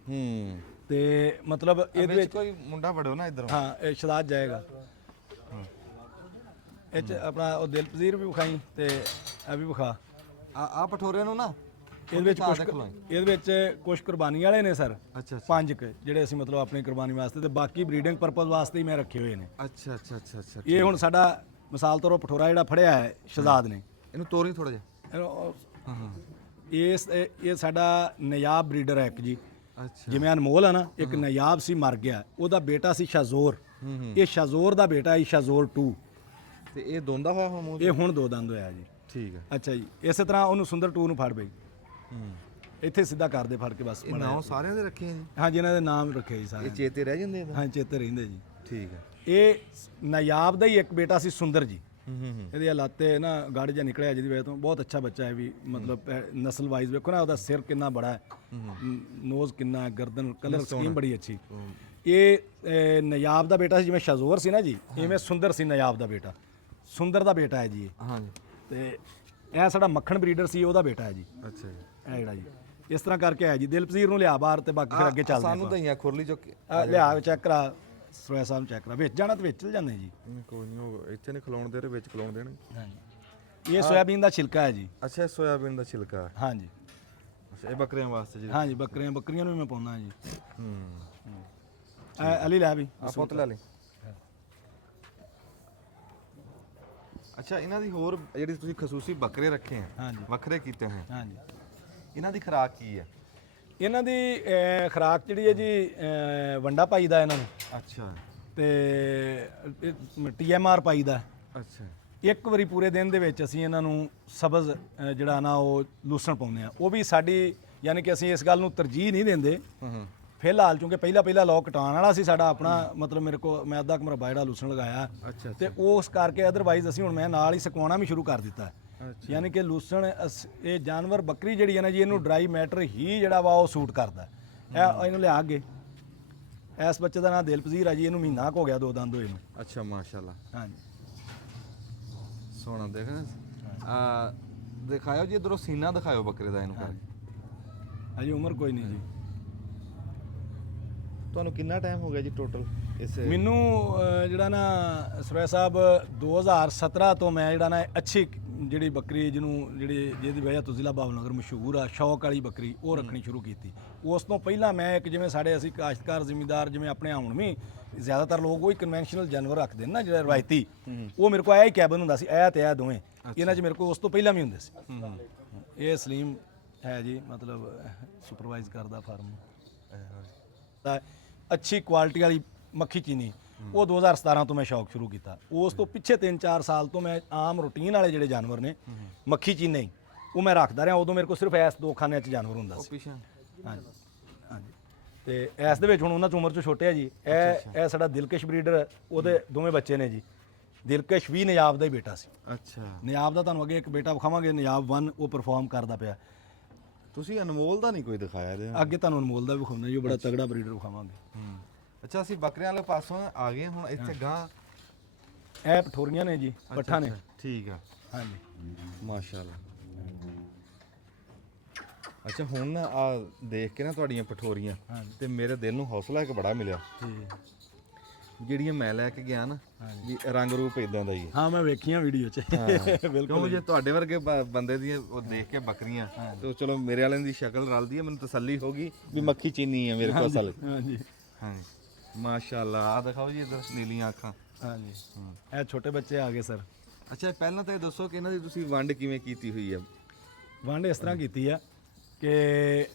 ਤੇ ਮਤਲਬ ਇਹਦੇ ਵਿੱਚ ਕੋਈ ਮੁੰਡਾ ਵੜੋ ਨਾ ਇਧਰ। ਹਾਂ, ਇਹ ਸ਼ਦਾਦ ਜਾਏਗਾ। ਇਹ 'ਚ ਆਪਣਾ ਉਹ ਦਿਲ ਪਜ਼ੀਰ ਵੀ ਵਿਖਾਈ ਤੇ ਇਹ ਵੀ ਵਿਖਾ। ਆ ਪਠੋਰੇ ਨੂੰ ਨਾ ਇਹਦੇ ਵਿੱਚ ਕੁਝ ਕੁਰਬਾਨੀ ਵਾਲੇ ਨੇ ਸਰ। ਅੱਛਾ। 5 ਜਿਹੜੇ ਅਸੀਂ ਮਤਲਬ ਆਪਣੀ ਕੁਰਬਾਨੀ ਵਾਸਤੇ, ਤੇ ਬਾਕੀ ਬਰੀਡਿੰਗ ਪਰਪਸ ਵਾਸਤੇ ਹੀ ਮੈਂ ਰੱਖੇ ਹੋਏ ਨੇ। ਅੱਛਾ ਅੱਛਾ ਅੱਛਾ ਅੱਛਾ। ਇਹ ਹੁਣ ਸਾਡਾ ਮਿਸਾਲ ਤੌਰ ਪਠੋਰਾ ਜਿਹੜਾ ਫੜਿਆ ਹੈ ਸ਼ਹਜ਼ਾਦ ਨੇ, ਇਹਨੂੰ ਤੋਰੀ ਥੋੜਾ ਜਿਹਾ। ਇਹ ਸਾਡਾ ਨਯਾਬ ਬਰੀਡਰ ਹੈ ਇੱਕ ਜੀ। ਅੱਛਾ। ਜਿਵੇਂ ਅਨਮੋਲ ਹੈ ਨਾ, ਇੱਕ ਨਯਾਬ ਸੀ ਮਰ ਗਿਆ, ਉਹਦਾ ਬੇਟਾ ਸੀ ਸ਼ਾਜ਼ੋਰ। ਇਹ ਸ਼ਾਜ਼ੋਰ ਦਾ ਬੇਟਾ ਹੈ ਸ਼ਾਜ਼ੋਰ 2। ਤੇ ਇਹ ਦੋਂਦਾ ਹੋਇਆ ਹੁਣ? ਇਹ ਹੁਣ 2 ਦੰਦ ਹੋਇਆ ਜੀ। ਠੀਕ ਹੈ। ਅੱਛਾ ਜੀ। ਇਸੇ ਤਰ੍ਹਾਂ ਉਹਨੂੰ ਸੁੰਦਰ 2 ਨੂੰ ਫੜ ਬਈ, ਇੱਥੇ ਸਿੱਧਾ ਕਰਦੇ ਫੜ ਕੇ ਬਸ। ਇਹ ਨਾਮ ਸਾਰਿਆਂ ਦੇ ਰੱਖੇ ਆ ਜੀ? ਹਾਂਜੀ, ਇਹਨਾਂ ਦੇ ਨਾਮ ਰੱਖੇ ਜੀ ਸਾਰੇ। ਇਹ ਚੇਤੇ ਰਹਿ ਜਾਂਦੇ ਆ? ਹਾਂ, ਚੇਤੇ ਰਹਿੰਦੇ ਜੀ। ਠੀਕ ਹੈ। ਇਹ ਨਯਾਬ ਦਾ ਹੀ ਇੱਕ ਬੇਟਾ ਸੀ ਸੁੰਦਰ ਜੀ। ਇਹਦੇ ਹਾਲਾਤੇ ਨਾ ਗੜ ਜਿਹਾ ਨਿਕਲਿਆ ਜਿਹਦੀ ਵਜ੍ਹਾ ਤੋਂ। ਬਹੁਤ ਅੱਛਾ ਬੱਚਾ ਹੈ ਵੀ, ਮਤਲਬ ਨਸਲ ਵਾਈਜ਼ ਵੇਖੋ ਨਾ, ਉਹਦਾ ਸਿਰ ਕਿੰਨਾ ਬੜਾ ਹੈ, ਨੋਜ਼ ਕਿੰਨਾ ਹੈ, ਗਰਦਨ, ਕਲਰ ਸਕੀਮ ਬੜੀ ਅੱਛੀ। ਇਹ ਨਯਾਬ ਦਾ ਬੇਟਾ ਸੀ, ਜਿਵੇਂ ਸ਼ਾਜ਼ੋਰ ਸੀ ਨਾ ਜੀ, ਇਵੇਂ ਸੁੰਦਰ ਸੀ ਨਯਾਬ ਦਾ ਬੇਟਾ। ਸੁੰਦਰ ਦਾ ਬੇਟਾ ਹੈ ਜੀ ਇਹ। ਹਾਂਜੀ। ਤੇ ਇਹ ਸਾਡਾ ਮੱਖਣ ਬਰੀਡਰ ਸੀ, ਉਹਦਾ ਬੇਟਾ ਹੈ ਜੀ। ਅੱਛਾ ਜੀ। ਇਹ ਜਿਹੜਾ ਜੀ ਇਸ ਤਰ੍ਹਾਂ ਕਰਕੇ ਹੈ ਜੀ। ਦਿਲ ਪਜ਼ੀਰ ਨੂੰ ਲਿਆ ਬਾਹਰ ਤੇ ਬਾਕੀ ਫਿਰ ਅੱਗੇ ਚੱਲਦੇ ਆ। ਸਾਨੂੰ ਦਈਆਂ ਖੁਰਲੀ ਚੋਂ ਲਿਆ ਚੈੱਕ ਕਰਾ, ਸਰੋਇਆ ਸਾਹਿਬ ਚੈੱਕ ਕਰਾ। ਵਿੱਚ ਜਾਣਾ ਤੇ ਵਿੱਚ ਚਲ ਜਾਂਦੇ ਜੀ। ਕੋਈ ਨਹੀਂ, ਉਹ ਇੱਥੇ ਨੇ ਖਲਾਉਣ ਦੇ ਵਿੱਚ ਖਲਾਉਣ ਦੇਣ। ਹਾਂਜੀ। ਇਹ ਸੋਇਆਬੀਨ ਦਾ ਛਿਲਕਾ ਹੈ ਜੀ। ਅੱਛਾ, ਸੋਇਆਬੀਨ ਦਾ ਛਿਲਕਾ। ਹਾਂਜੀ। ਅੱਛਾ, ਇਹ ਬੱਕਰੀਆਂ ਵਾਸਤੇ ਜੀ? ਹਾਂਜੀ, ਬੱਕਰੀਆਂ ਨੂੰ ਵੀ ਮੈਂ ਪਾਉਂਦਾ ਜੀ। ਅਲੀ ਲੈ ਵੀ ਆ ਪੁੱਤ ਲੈ ਲੈ। ਅੱਛਾ, ਇਹਨਾਂ ਦੀ ਹੋਰ ਜਿਹੜੀ ਤੁਸੀਂ ਖਸੂਸੀ ਬੱਕਰੇ ਰੱਖੇ ਆ, ਹਾਂਜੀ, ਵੱਖਰੇ ਕੀਤੇ ਹੋਏ, ਹਾਂਜੀ, ਇਹਨਾਂ ਦੀ ਖੁਰਾਕ ਕੀ ਹੈ? ਇਹਨਾਂ ਦੀ ਖੁਰਾਕ ਜਿਹੜੀ ਹੈ ਜੀ, ਵੰਡਾ ਪਾਈਦਾ ਇਹਨਾਂ ਨੂੰ। ਅੱਛਾ। ਤੇ TMR ਪਾਈਦਾ। ਅੱਛਾ। ਇੱਕ ਵਾਰੀ ਪੂਰੇ ਦਿਨ ਦੇ ਵਿੱਚ ਅਸੀਂ ਇਹਨਾਂ ਨੂੰ ਸਬਜ਼ ਜਿਹੜਾ ਨਾ ਉਹ ਲੂਸਣ ਪਾਉਂਦੇ ਆ। ਉਹ ਵੀ ਸਾਡੀ ਯਾਨੀ ਕਿ ਅਸੀਂ ਇਸ ਗੱਲ ਨੂੰ ਤਰਜੀਹ ਨਹੀਂ ਦਿੰਦੇ ਹੂੰ ਫਿਲਹਾਲ, ਕਿਉਂਕਿ ਪਹਿਲਾ ਲੋਕ ਕਟਾਉਣ ਵਾਲਾ ਸੀ ਸਾਡਾ ਆਪਣਾ, ਮਤਲਬ ਮੇਰੇ ਕੋ ਮੈਂ ਅੱਧਾ ਮਰਬਾ ਜਿਹੜਾ ਲੂਸਣ ਲਗਾਇਆ ਅੱਛਾ ਤੇ ਉਸ ਕਰਕੇ ਅਦਰਵਾਈਜ਼ ਅਸੀਂ ਹੁਣ ਮੈਂ ਨਾਲ ਹੀ ਸੁਕਾਉਣਾ ਵੀ ਸ਼ੁਰੂ ਕਰ ਦਿੱਤਾ। ਅੱਛਾ ਯਾਨੀ ਕਿ ਲੂਸਣ ਇਹ ਜਾਨਵਰ ਬੱਕਰੀ ਜਿਹੜੀ ਹੈ ਨਾ ਜੀ, ਇਹਨੂੰ ਡਰਾਈ ਮੈਟਰ ਹੀ ਜਿਹੜਾ ਵਾ ਉਹ ਸੂਟ ਕਰਦਾ। ਇਹਨੂੰ ਲਿਆ ਅੱਗੇ, ਇਸ ਬੱਚੇ ਦਾ ਨਾਮ ਦਿਲਪਜ਼ੀਰ ਆ ਜੀ, ਇਹਨੂੰ ਮਹੀਨਾ ਕੁ ਹੋ ਗਿਆ 2 ਦੰਦ ਹੋਏ ਨੂੰ। ਅੱਛਾ ਮਾਸ਼ਾਅੱਲਾ ਹਾਂਜੀ ਸੋਹਣਾ ਦੇਖ ਦਿਖਾਇਓ ਜੀ ਇਧਰੋਂ ਸੀਨਾ ਦਿਖਾਇਓ ਬੱਕਰੇ ਦਾ ਇਹਨੂੰ ਅਜੇ ਉਮਰ ਕੋਈ ਨਹੀਂ ਜੀ। ਤੁਹਾਨੂੰ ਕਿੰਨਾ ਟਾਈਮ ਹੋ ਗਿਆ ਜੀ ਟੋਟਲ ਇਸ ਮੈਨੂੰ ਜਿਹੜਾ ਨਾ ਸਰੋਇਆ ਸਾਹਿਬ 2017 ਤੋਂ ਮੈਂ ਜਿਹੜਾ ਨਾ ਅੱਛੀ ਜਿਹੜੀ ਬੱਕਰੀ ਜਿਹਦੀ ਵਜ੍ਹਾ ਤੋਂ ਜ਼ਿਲ੍ਹਾ ਭਾਵਨਗਰ ਮਸ਼ਹੂਰ ਆ, ਸ਼ੌਕ ਵਾਲੀ ਬੱਕਰੀ ਉਹ ਰੱਖਣੀ ਸ਼ੁਰੂ ਕੀਤੀ। ਉਸ ਤੋਂ ਪਹਿਲਾਂ ਮੈਂ ਇੱਕ ਜਿਵੇਂ ਸਾਡੇ ਅਸੀਂ ਕਾਸ਼ਤਕਾਰ ਜ਼ਿਮੀਂਦਾਰ ਜਿਵੇਂ ਆਪਣੇ ਹੁਣ ਵੀ ਜ਼ਿਆਦਾਤਰ ਲੋਕ ਉਹੀ ਕਨਵੈਨਸ਼ਨਲ ਜਾਨਵਰ ਰੱਖਦੇ ਨੇ ਨਾ, ਜਿਹੜਾ ਰਵਾਇਤੀ, ਉਹ ਮੇਰੇ ਕੋਲ ਆਇਆ ਹੀ ਕੈਬਨ ਹੁੰਦਾ ਸੀ, ਇਹ ਤੇ ਇਹ ਦੋਵੇਂ। ਇਹਨਾਂ 'ਚ ਮੇਰੇ ਕੋਲ ਉਸ ਤੋਂ ਪਹਿਲਾਂ ਵੀ ਹੁੰਦੇ ਸੀ। ਇਹ ਸਲੀਮ ਹੈ ਜੀ, ਮਤਲਬ ਸੁਪਰਵਾਈਜ਼ ਕਰਦਾ ਫਾਰਮ ਤਾਂ ਅੱਛੀ ਕੁਆਲਿਟੀ ਵਾਲੀ ਮੱਖੀ ਚੀਨੀ, ਉਹ 2017 ਤੋਂ ਮੈਂ ਸ਼ੌਕ ਸ਼ੁਰੂ ਕੀਤਾ। ਉਸ ਤੋਂ ਪਿੱਛੇ 3-4 ਸਾਲ ਤੋਂ ਮੈਂ ਆਮ ਰੂਟੀਨ ਵਾਲੇ ਜਿਹੜੇ ਜਾਨਵਰ ਨੇ ਮੱਖੀ ਚੀਨੇ ਹੀ ਉਹ ਮੈਂ ਰੱਖਦਾ ਰਿਹਾ। ਉਦੋਂ ਮੇਰੇ ਕੋਲ ਸਿਰਫ ਇਸ 2 ਖਾਨਿਆਂ 'ਚ ਜਾਨਵਰ ਹੁੰਦਾ ਸੀ। ਹਾਂਜੀ ਹਾਂਜੀ। ਤੇ ਇਸ ਦੇ ਵਿੱਚ ਹੁਣ ਉਹਨਾਂ 'ਚ ਉਮਰ 'ਚ ਛੋਟੇ ਆ ਜੀ। ਇਹ ਸਾਡਾ ਦਿਲਕਸ਼ ਬਰੀਡਰ, ਉਹਦੇ ਦੋਵੇਂ ਬੱਚੇ ਨੇ ਜੀ। ਦਿਲਕਸ਼ ਵੀ ਨਿਆਬ ਦਾ ਹੀ ਬੇਟਾ ਸੀ। ਅੱਛਾ ਨਿਆਬ ਦਾ ਤੁਹਾਨੂੰ ਅੱਗੇ ਇੱਕ ਬੇਟਾ ਵਿਖਾਵਾਂਗੇ, ਨਿਆਬ 1, ਉਹ ਪਰਫਾਰਮ ਕਰਦਾ ਪਿਆ। ਤੁਸੀਂ ਅਨਮੋਲ ਦਾ ਨਹੀਂ ਕੋਈ ਦਿਖਾਇਆ ਇਹਦੇ ਅੱਗੇ ਤੁਹਾਨੂੰ ਅਨਮੋਲ ਦਾ ਵਿਖਾਉਣਾ ਜੀ, ਉਹ ਬੜਾ ਤਗੜਾ ਬਰੀਡਰ ਵਿਖਾਵਾਂਗੇ। ਅੱਛਾ ਅਸੀਂ ਬੱਕਰਿਆਂ ਵਾਲੇ ਪਾਸੋਂ ਆ ਗਏ ਹੁਣ ਇੱਥੇ ਗਾਂ ਇਹ ਪਠੋਰੀਆਂ ਨੇ ਜੀ, ਪੱਠਾ ਨੇ। ਠੀਕ ਆ ਹਾਂਜੀ ਮਾਸ਼ਾਅੱਲਾ। ਅੱਛਾ ਹੁਣ ਨਾ ਆ ਦੇਖ ਕੇ ਨਾ ਤੁਹਾਡੀਆਂ ਪਠੋਰੀਆਂ ਤੇ ਮੇਰੇ ਦਿਲ ਨੂੰ ਹੌਸਲਾ ਇੱਕ ਬੜਾ ਮਿਲਿਆ। ਜਿਹੜੀਆਂ ਮੈਂ ਲੈ ਕੇ ਗਿਆ ਨਾ ਵੀ ਰੰਗ ਰੂਪ ਇਦਾਂ ਦਾ ਹੀ ਹੈ। ਹਾਂ ਮੈਂ ਵੇਖੀਆਂ ਵੀਡੀਓ 'ਚ ਬਿਲਕੁਲ। ਕਿਉਂ ਜੇ ਤੁਹਾਡੇ ਵਰਗੇ ਬੰਦੇ ਦੀਆਂ ਉਹ ਦੇਖ ਕੇ ਬੱਕਰੀਆਂ ਤੇ ਚਲੋ ਮੇਰੇ ਵਾਲਿਆਂ ਦੀ ਸ਼ਕਲ ਰਲਦੀ ਹੈ, ਮੈਨੂੰ ਤਸੱਲੀ ਹੋ ਗਈ ਵੀ ਮੱਖੀ ਚੀਨੀ ਹੈ ਮੇਰੇ ਕੋਲ ਅਸਲ। ਹਾਂਜੀ ਹਾਂਜੀ ਮਾਸ਼ਾਅੱਲਾ। ਆ ਦਿਖਾਓ ਜੀ ਇਧਰ ਨੀਲੀਆਂ ਅੱਖਾਂ। ਹਾਂਜੀ ਇਹ ਛੋਟੇ ਬੱਚੇ ਆ ਗਏ ਸਰ। ਅੱਛਾ ਪਹਿਲਾਂ ਤਾਂ ਇਹ ਦੱਸੋ ਕਿ ਇਹਨਾਂ ਦੀ ਤੁਸੀਂ ਵੰਡ ਕਿਵੇਂ ਕੀਤੀ ਹੋਈ ਹੈ? ਵੰਡ ਇਸ ਤਰ੍ਹਾਂ ਕੀਤੀ ਆ ਕਿ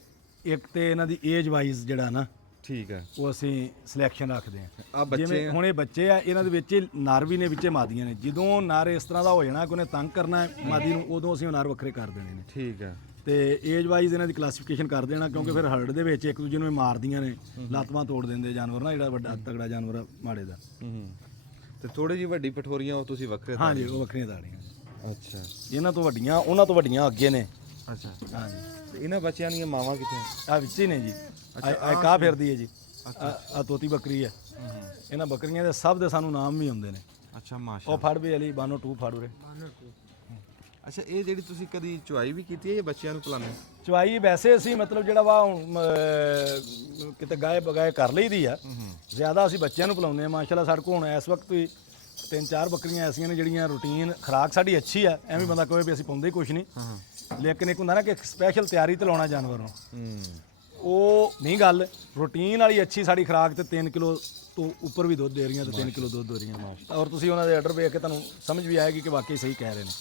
ਇੱਕ ਤੇ ਇਹਨਾਂ ਦੀ ਏਜ ਵਾਈਜ਼ ਜਿਹੜਾ ਨਾ, ਠੀਕ ਹੈ, ਉਹ ਅਸੀਂ ਸਿਲੈਕਸ਼ਨ ਰੱਖਦੇ ਆ ਹਾਂ। ਬੱਚੇ ਜਿਵੇਂ ਹੁਣ ਇਹ ਬੱਚੇ ਆ, ਇਹਨਾਂ ਦੇ ਵਿੱਚ ਨਰ ਵੀ ਨੇ, ਵਿੱਚੇ ਮਾਦੀਆਂ ਨੇ। ਜਦੋਂ ਨਰ ਇਸ ਤਰ੍ਹਾਂ ਦਾ ਹੋ ਜਾਣਾ ਕਿ ਉਹਨੇ ਤੰਗ ਕਰਨਾ ਹੈ ਮਾਦੀ ਨੂੰ, ਉਦੋਂ ਅਸੀਂ ਉਹ ਨਰ ਵੱਖਰੇ ਕਰ ਦੇਣੇ ਨੇ। ਠੀਕ ਹੈ। ਤੇ ਏਜ ਵਾਈਜ਼ ਇਹਨਾਂ ਦੀ ਕਲਾਸੀਫਿਕੇਸ਼ਨ ਕਰ ਦੇਣਾ, ਕਿਉਂਕਿ ਫਿਰ ਹਰਡ ਦੇ ਵਿੱਚ ਇੱਕ ਦੂਜੇ ਨੂੰ ਇਹ ਮਾਰਦੀਆਂ ਨੇ, ਲੱਤਾਂ ਤੋੜ ਦਿੰਦੇ ਜਾਨਵਰ ਨਾ, ਜਿਹੜਾ ਵੱਡਾ ਤਗੜਾ ਜਾਨਵਰ ਆ ਮਾੜੇ ਦਾ। ਤੇ ਥੋੜੀ ਜਿਹੀ ਵੱਡੀ ਪਠੋਰੀਆਂ ਉਹ ਤੁਸੀਂ ਵੱਖਰੇ? ਹਾਂਜੀ ਉਹ ਵੱਖਰੀਆਂ ਤਾੜੀਆਂ। ਅੱਛਾ ਇਹਨਾਂ ਤੋਂ ਵੱਡੀਆਂ, ਉਹਨਾਂ ਤੋਂ ਵੱਡੀਆਂ ਅੱਗੇ ਨੇ। ਅੱਛਾ ਹਾਂਜੀ ਤੇ ਇਹਨਾਂ ਬੱਚਿਆਂ ਦੀਆਂ ਮਾਵਾਂ ਕਿੱਥੇ? ਆ ਵਿੱਚ ਹੀ ਨੇ ਜੀ। ਆ ਕਾ ਫਿਰਦੀ ਹੈ ਜੀ, ਆ ਤੋਤੀ ਬੱਕਰੀ ਹੈ। ਇਹਨਾਂ ਬੱਕਰੀਆਂ ਦੇ ਸਭ ਦੇ ਸਾਨੂੰ ਨਾਮ ਵੀ ਹੁੰਦੇ ਨੇ। ਅੱਛਾ ਮਾਸ਼ਾ। ਉਹ ਫੜ ਵੀ ਅਲੀ ਬਾਨੋ 2 ਫੜ ਉਰੇ। ਅੱਛਾ ਇਹ ਜਿਹੜੀ ਤੁਸੀਂ ਕਦੀ ਚੁਆਈ ਵੀ ਕੀਤੀ ਹੈ ਜਾਂ ਬੱਚਿਆਂ ਨੂੰ ਪਿਲਾਉਂਦੇ? ਚਵਾਈ ਵੈਸੇ ਅਸੀਂ ਮਤਲਬ ਜਿਹੜਾ ਵਾ ਹੁਣ ਕਿਤੇ ਗਾਏ ਬਗਾਏ ਕਰ ਲਈਦੀ ਆ, ਜ਼ਿਆਦਾ ਅਸੀਂ ਬੱਚਿਆਂ ਨੂੰ ਪਿਲਾਉਂਦੇ ਆ। ਮਾਸ਼ਾਅੱਲਾ ਸਾਡੇ ਕੋਲ ਹੁਣ ਇਸ ਵਕਤ ਵੀ 3-4 ਬੱਕਰੀਆਂ ਐਸੀਆਂ ਨੇ ਜਿਹੜੀਆਂ ਰੂਟੀਨ ਖੁਰਾਕ ਸਾਡੀ ਅੱਛੀ ਆ। ਐਵੇਂ ਬੰਦਾ ਕਹੇ ਵੀ ਅਸੀਂ ਪਾਉਂਦੇ ਹੀ ਕੁਛ ਨਹੀਂ, ਲੇਕਿਨ ਇੱਕ ਹੁੰਦਾ ਨਾ ਕਿ ਸਪੈਸ਼ਲ ਤਿਆਰੀ ਤੇ ਲਾਉਣਾ ਜਾਨਵਰ ਨੂੰ, ਉਹ ਨਹੀਂ ਗੱਲ। ਰੂਟੀਨ ਵਾਲੀ ਅੱਛੀ ਸਾਡੀ ਖੁਰਾਕ ਤੇ 3 ਕਿਲੋ ਤੋਂ ਉੱਪਰ ਵੀ ਦੁੱਧ ਦੇ ਰਹੀਆਂ ਤੇ 3 ਕਿਲੋ ਦੁੱਧ ਦੇ ਰਹੀਆਂ। ਔਰ ਤੁਸੀਂ ਉਹਨਾਂ ਦੇ ਆਰਡਰ ਵੇਖ ਕੇ ਤੁਹਾਨੂੰ ਸਮਝ ਵੀ ਆਏਗੀ ਕਿ ਵਾਕਈ ਸਹੀ ਕਹਿ ਰਹੇ ਨੇ।